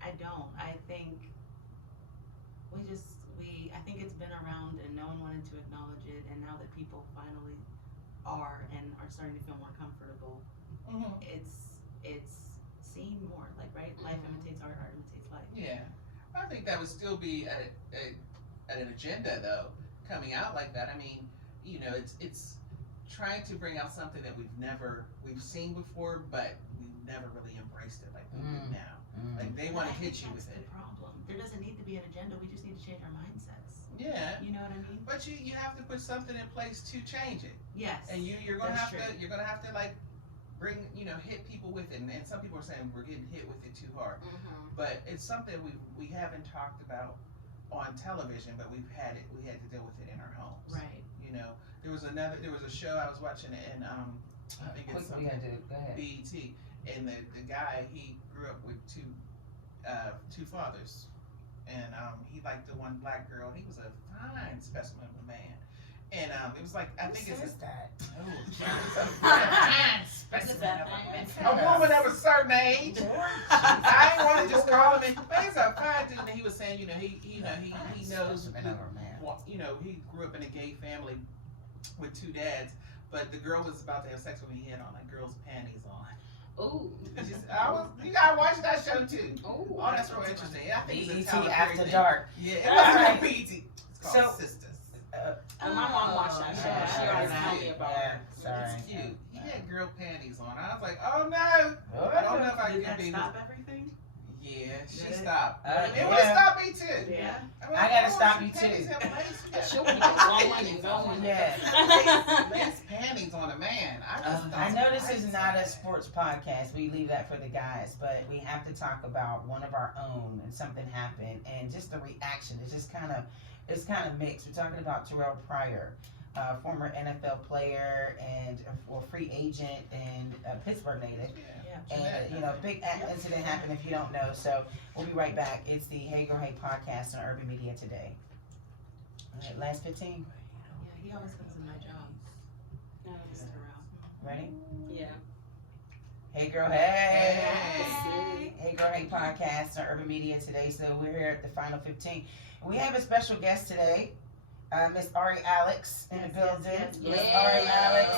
I don't. I think I think it's been around and no one wanted to acknowledge it, and now that people finally are and are starting to feel more comfortable, it's seen more. Like, right, life imitates art, art imitates life. Yeah, I think that would still be a an agenda though coming out like that. I mean, you know, it's trying to bring out something that we've seen before, but we've never really embraced it like we do now. Like they want to hit you with that's it. the problem. There doesn't need to be an agenda. We just need to change our mindsets. Yeah. You know what I mean? But you have to put something in place to change it. Yes. And you're gonna That's have true. to like bring, hit people with it. And some people are saying we're getting hit with it too hard. But it's something we haven't talked about on television, but we had to deal with it in our homes. Right. You know, there was a show I was watching in I think it's Quick, we gotta do it. Go ahead. BET, and the guy, he grew up with two fathers, and he liked the one black girl. He was a fine specimen of a man, and it was like Who says that? A woman of a certain age. I ain't want to just call him, but he's a fine dude. And he was saying, he knows, he grew up in a gay family with two dads, but the girl was about to have sex with me. He had on like girls' panties on. Ooh. You gotta watch that show too. Ooh. Oh, that's real interesting. I think it's a BET Tyler Perry After thing. Dark. Yeah, it wasn't BET. It's called So- Sisters. My mom watched that show. She always told me about it. Sorry. It's cute. He had girl panties on. I was like, oh no. I don't know if I Did can that be. stop everything? Yeah, she Did it? stopped. It Yeah. would stop me too. Yeah. mean, I gotta oh, stop some you, too. panties have lace. You She'll got be like, going. Yeah. lace panties on a man. I know this is not a sports podcast. We leave that for the guys, but we have to talk about one of our own and something happened and just the reaction. It's just kind of mixed. We're talking about Terrell Pryor, former NFL player and or free agent and a Pittsburgh native. And big incident happened if you don't know. So we'll be right back. It's the Hey Girl Hey podcast on Urban Media Today. All right, last 15. Yeah, he always comes in my job. Mr. Terrell. Ready? Yeah. Hey Girl Hey. Hey. Hey Girl Hey podcast on Urban Media Today. So we're here at the final 15. We have a special guest today, Miss Ari Alex in the building. yes, Miss Ari Alex.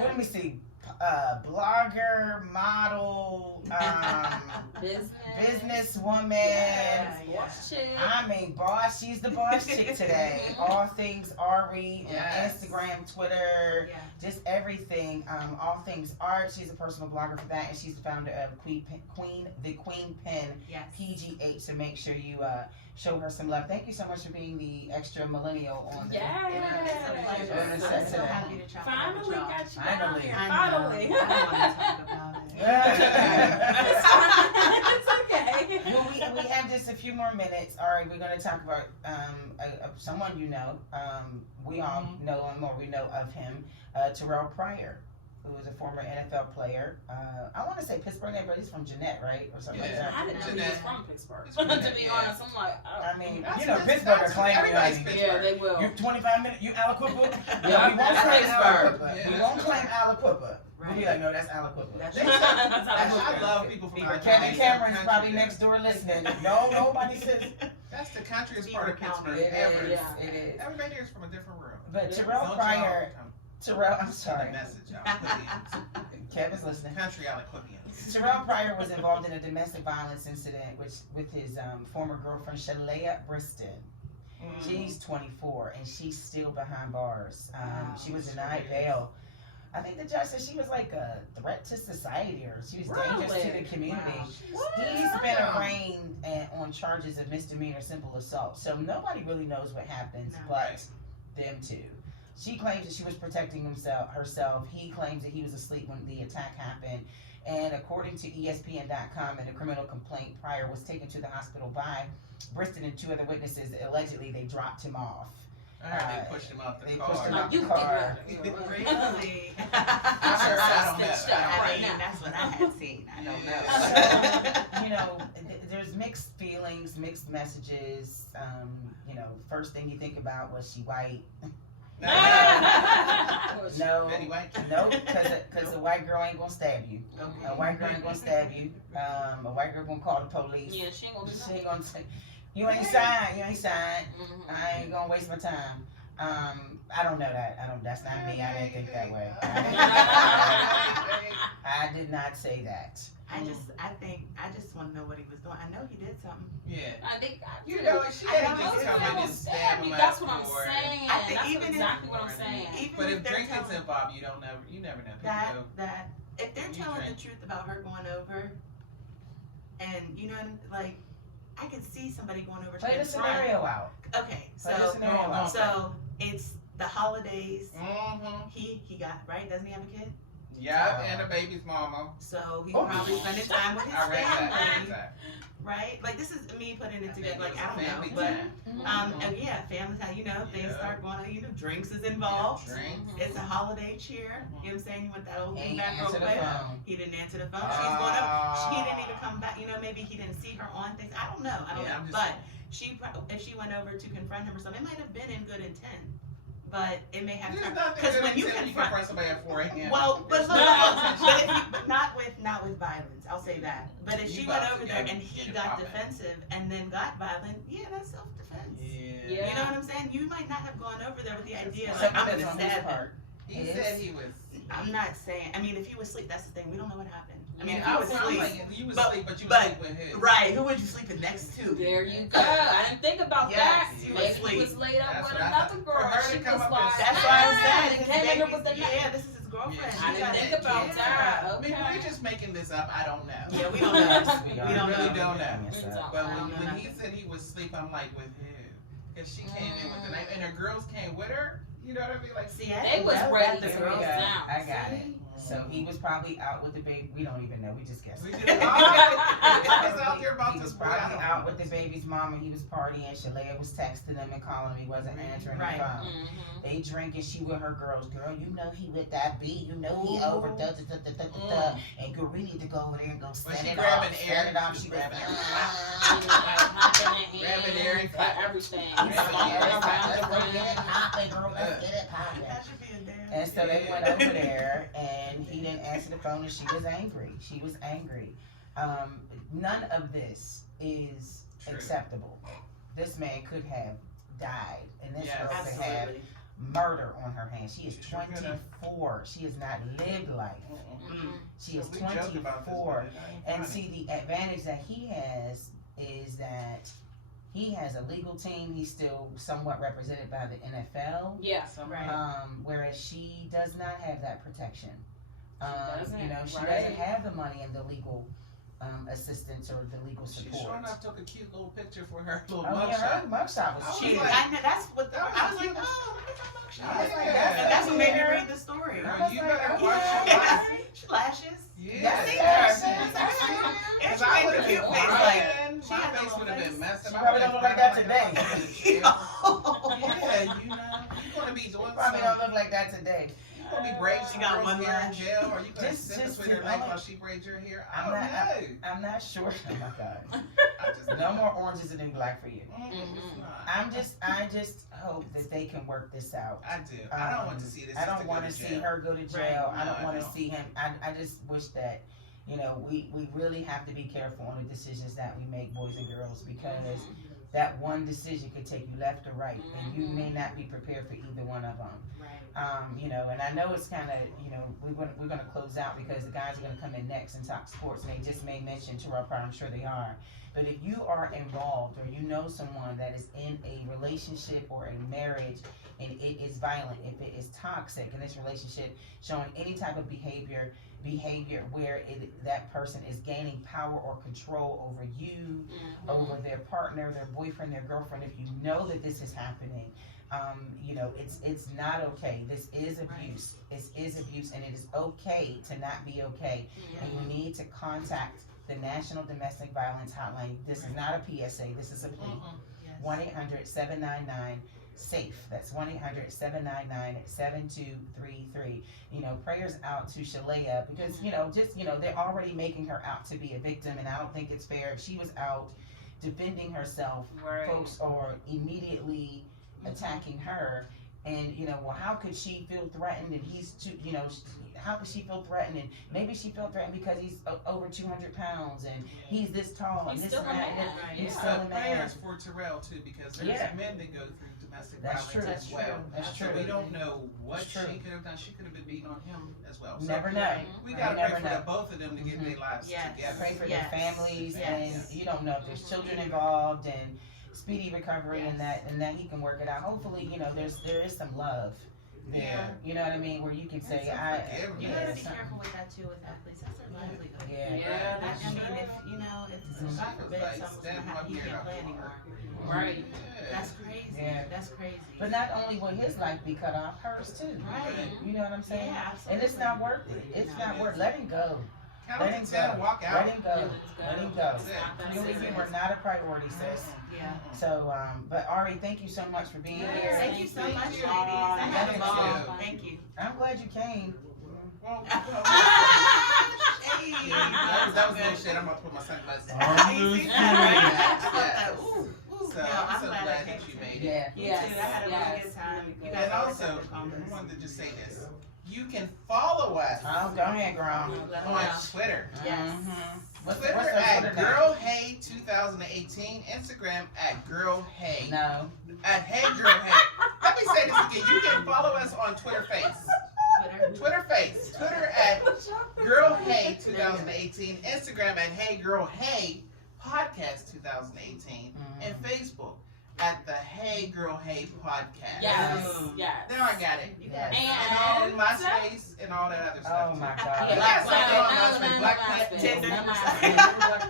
Let me see. Blogger, model, businesswoman. Boss Chick. I mean, boss. She's the boss chick today. All things Ari, Yes. Instagram, Twitter, Yeah. just everything. All things art. She's a personal blogger for that, and she's the founder of Queen Pen Yes. PGH. So make sure you show her some love. Thank you so much for being the extra millennial on the. It's a pleasure. Yeah. I'm so happy to chat Finally with y'all. got you Finally. down here. I Finally. know. I don't want to talk about it. It's fine. It's okay. Well, we have just a few more minutes. All right, we're going to talk about someone you know. We all know him, or we know of him, Terrell Pryor, who is a former NFL player. I want to say Pittsburgh native, but he's from Jeanette, right? Or something like Yeah. that. I didn't know he was Jeanette. from Pittsburgh. He's from To Jeanette, be yeah. honest, I'm like, oh. I mean, That's- Pittsburgh that's- are claiming everybody's like, Yeah, they will. you 25 minutes, you Aliquippa? Yeah, we won't that's claim Pittsburgh. Aliquippa. Yeah, We that's won't claim Aliquippa. We'll be Right. like, no, that's Aliquippa. That's They right. That's how it I works. love people from our Kevin country. Cameron's Country, probably yeah. next door listening. No, nobody says That's the countryest Beaver part of County. Pittsburgh it ever. is. Yeah. It is. Everybody here is from a different room. But Yeah. Terrell Don't Pryor, y'all I'm send sorry. a message out. Please. Kevin's listening. Country Aliquipians. Terrell Pryor was involved in a domestic violence incident with his former girlfriend, Shalea Briston. She's 24 and she's still behind bars. Wow, She was sure denied is. bail. I think the judge said she was like a threat to society, or she was dangerous to the Really? community. Wow. He's been arraigned on charges of misdemeanor simple assault. So nobody really knows what happens No. but them two. She claims that she was protecting herself. He claims that he was asleep when the attack happened. And according to ESPN.com and the criminal complaint, Pryor was taken to the hospital by Briston and two other witnesses. Allegedly, they dropped him off. I heard they pushed him out the They car. pushed him Like, out you the can car. get rid of it. Really? I don't know. Stitched up I right mean, now. that's what I had seen. I don't know. Yeah. You know, there's mixed feelings, mixed messages. First thing you think about, was she white? No, Betty White. no, because a white girl ain't gonna stab you. Okay. A white girl ain't gonna stab you. A white girl gonna call the police. Yeah, she ain't gonna do She nothing. ain't gonna say, you ain't signed. Mhm. I ain't gonna waste my time. I don't know that. That's not me. I didn't think that way. I did not say that. I just want to know what he was doing. I know he did something. Yeah. I think You know, and she I had know to just it's come in and almost stab him That's out what I'm for it. saying. I think That's even if- exactly what I'm saying. Even But if they're drinking's telling- involved, you never know. People that if they're You telling drink. the truth about her going over, and you know, like I could see somebody going over to Play the confront. scenario out. Okay, Play the so scenario out. so it's the holidays. Mm-hmm. He got right. Doesn't he have a kid? Yeah, and the baby's mama. So he's Oh. probably spending time with his I read that. family, That. right? Like this is me putting it together. Like I don't know, Family but time. and yeah, family time. You know, things Yeah. start going on. You know, drinks is involved. Drink. It's a holiday cheer. You know what I'm saying? You want that old thing Ain't back real answer the quick. phone. He didn't answer the phone. She's going up. She didn't even come back. You know, maybe he didn't see her on things. I don't know. I don't Yeah, know. I'm just But saying. if she went over to confront him or something, it might have been in good intent. But it may have There's turned nothing because good when you until you confront, confront somebody at 4 a.m. well, but look, but not with violence. I'll say that. But if You she went about over to there get- and he get got popping. defensive and then got violent, yeah, that's self-defense. Yeah. You know what I'm saying? You might not have gone over there with the idea That's like fine. I'm That's gonna on his stab him. part. He It said is. he was. I'm not saying. I mean, if he was asleep, that's the thing. We don't know what happened. I mean, if I he was was I'm asleep, like, you was But- asleep, but you was but- asleep with him. right? Who would you sleeping next to? There you go. I didn't think about Yes, that. he was Maybe asleep. he was laid up That's with what I another thought. girl. For her She to come was up and like, That's why I'm saying. and his came in here baby- with the yeah, this is his girlfriend. Yeah. She I didn't got think it. about Yeah. that. I mean, Okay. we're just making this up. I don't know. Yeah, we don't know. We We are. don't really know. don't know. Yes, sir. But I when, don't know when he nothing. said he was asleep, I'm like, with who? Because she came in with the name, and her girls came with her. You know what I mean? Like, See, I They didn't was know ready that to the Here we girls go. girls- down. I got it. See? So he was probably out with the baby. We don't even know. We just guessed. we just, I was out there about He this was boy. I probably don't out know. with the baby's mama. He was partying. Shalea was texting him and calling him. He wasn't answering Right. the phone. Mhm. They drinking. She with her girls. Girl, you know he with that B. You know he Ooh. over. Da, da, da, da, da, da, da. And girl, we need to go over there and go When set she it grabbing off. air, Set it off. she She was grabbing like, air. She was like hopping in Grabbing hands, air and clapping. everything. "Let's Grabbing Bumping air and around clapping. go the get it room. poppin', girl. Let's get it poppin'." That should be a damn. And so they went over there, and he didn't answer the phone, and she was angry. She was angry. None of this is True. acceptable. This man could have died, and this Yes. girl could have Absolutely. murder on her hands. She is She sure could have. 24. She has not lived life. Mm-mm. She is We joked about this, 24. but it ain't And funny. see, the advantage that he has is that he has a legal team. He's still somewhat represented by the NFL. Yeah. Right. Whereas she does not have that protection. doesn't, You know, she right. doesn't have the money and the legal assistance or the legal She support. sure enough took a cute little picture for her little Oh yeah, her mugshot. mugshot was I was She, cute. like- I know, that's what That was I was cute. like, oh, look at that mugshot. I was like, Yeah. That's what made me read the story. Girl, I was you like, better okay. watch your life. She lashes. Yeah. That's Yes. it. And Cause she I made would the have cute been face crying. she My had a face little would have face. been messed up. She I probably would've don't look like cried that today. Yeah, you know, you gonna be doing Probably something. don't look like that today. You gonna be braiding She some got girl's one hair in lash. jail, or you gonna Just- sit just between her to- legs while she braids your hair? I I'm don't not- know. I'm not sure. Oh my God. I just No more oranges and black for you. It's not. I just hope that they can work this out. I do. I don't want to see this. I don't want to see her go to jail. Right. I don't No, I want to don't. see him. I just wish that, you know, we really have to be careful on the decisions that we make, boys and girls, because that one decision could take you left or right, and you may not be prepared for either one of them. Right. You know, and I know it's kind of, you know, we're gonna close out because the guys are gonna come in next and talk sports, and they just may mention to our part. I'm sure they are. But if you are involved or you know someone that is in a relationship or a marriage and it is violent, if it is toxic in this relationship, showing any type of behavior where that person is gaining power or control over you, over their partner, their boyfriend, their girlfriend, if you know that this is happening, you know, it's not okay. This is abuse. This is abuse, and it is okay to not be okay. And you need to contact the National Domestic Violence Hotline. This is not a PSA. This is a plea. Yes. 1-800-799-SAFE. That's 1-800-799-7233. You know, prayers out to Shalea because, you know, just, you know, they're already making her out to be a victim, and I don't think it's fair. If she was out defending herself, Right. folks are immediately attacking her. And well, how could she feel threatened? And he's too, how could she feel threatened? And maybe she felt threatened because he's over 200 pounds and he's this tall and He's this still and a that. man. He's Yeah, still a man. prayers for Terrell too, because there's Yeah. men that go through domestic That's violence true. as That's well. true. That's So true. we don't know what That's she true. could have done. She could have been beating on him as well. So Never know. we You gotta never pray for know. both of them to get their lives Yes. together. Pray for Yes. their families, Yes. and you don't know if there's children involved, and speedy recovery, Yes. and that he can work it out. Hopefully, there is some love there. Yeah. You know what I mean? Where you can say, some I, forgiveness. You yeah, gotta be something. careful with that too with athletes. That's their livelihood. Yeah. Yeah, I that's mean, true. if God forbid he can't play anymore. Right. Yeah. That's crazy. Yeah. That's crazy. But not only will his life be cut off, hers too. Right. You know what I'm saying? Yeah, absolutely. And it's not worth it. It's not worth. Let him go. Count Let to him 10, go. walk Let out. him go. Let him go. It's not that Really, you serious. were not a priority, sis. Yeah. So, but Ari, thank you so much for being Yeah. here. Thank you so Thank much, you. ladies. I had a Thank ball. you. Thank you. I'm glad you came. Well, Hey, that was bullshit. I'm about to put my sunglasses on. You see that, right? I thought Yes. that. Ooh, ooh. So No, I'm I'm so glad I glad came that you too. made it. Yeah. Me Yes, too. I had a really yes. good time. You guys And always also, have good I comments. wanted to just say this. You can follow us Oh, go ahead, girl. Let 'em on know. Twitter. Yes. Twitter her at Twitter name? GirlHey2018, Instagram at GirlHey. No. At Hey Girl Hey. Let me say this again. You can follow us on Twitter Face. Twitter Face. Twitter at GirlHey2018, Instagram at Hey Girl Hey Podcast 2018, and Facebook at the Hey Girl Hey Podcast. Yes. Boom. Yes. Now I got it. You got it. And on MySpace and all that other stuff. Oh my too. God. Yeah, Black Black Planet, Planet, no, Black no, Planet, no, Tinder. no, no.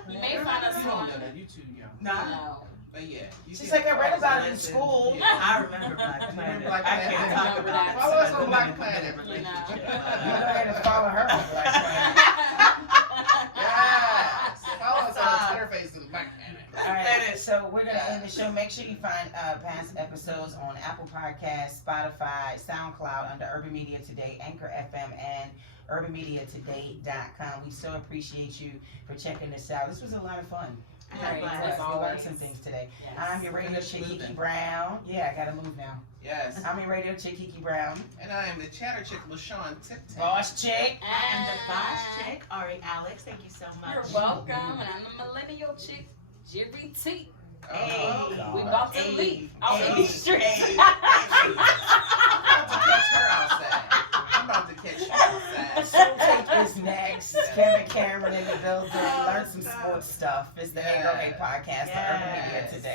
You You may find us don't on. know that. You too young. Nah. No. But yeah. You She's can like, I read follow about it in Listen. school. Yeah. I remember Black Planet. Black I can't Planet. talk about it. Follow us on Black Planet. You know. You go ahead and follow her on Black Planet. Yes. Follow us on Twitter Face and Black Planet. All right, so we're gonna end the show. Make sure you find past episodes on Apple Podcasts, Spotify, SoundCloud under Urban Media Today, Anchor FM, and UrbanMediaToday.com. We so appreciate you for checking this out. This was a lot of fun. I had a Right. blast. As We learned always. some things today. Yes. I'm your radio Finish chick, Kiki moving. Brown. Yeah, I gotta move now. Yes. I'm your radio chick, Kiki Brown. And I am the chatter chick, LaShawn Tipton. Boss chick. I am the Boss Chick Ari Alex. Thank you so much. You're welcome. And I'm the millennial chick, Jerry T. Oh, God. We about to Hey. leave out in Hey. the streets. Hey. I'm about to catch her outside. I'm about to catch you outside. Soul Tape is next. Kevin Cameron in the building. Learn some sports stuff. It's the Anchor Podcast on Urban Media Yes. Today.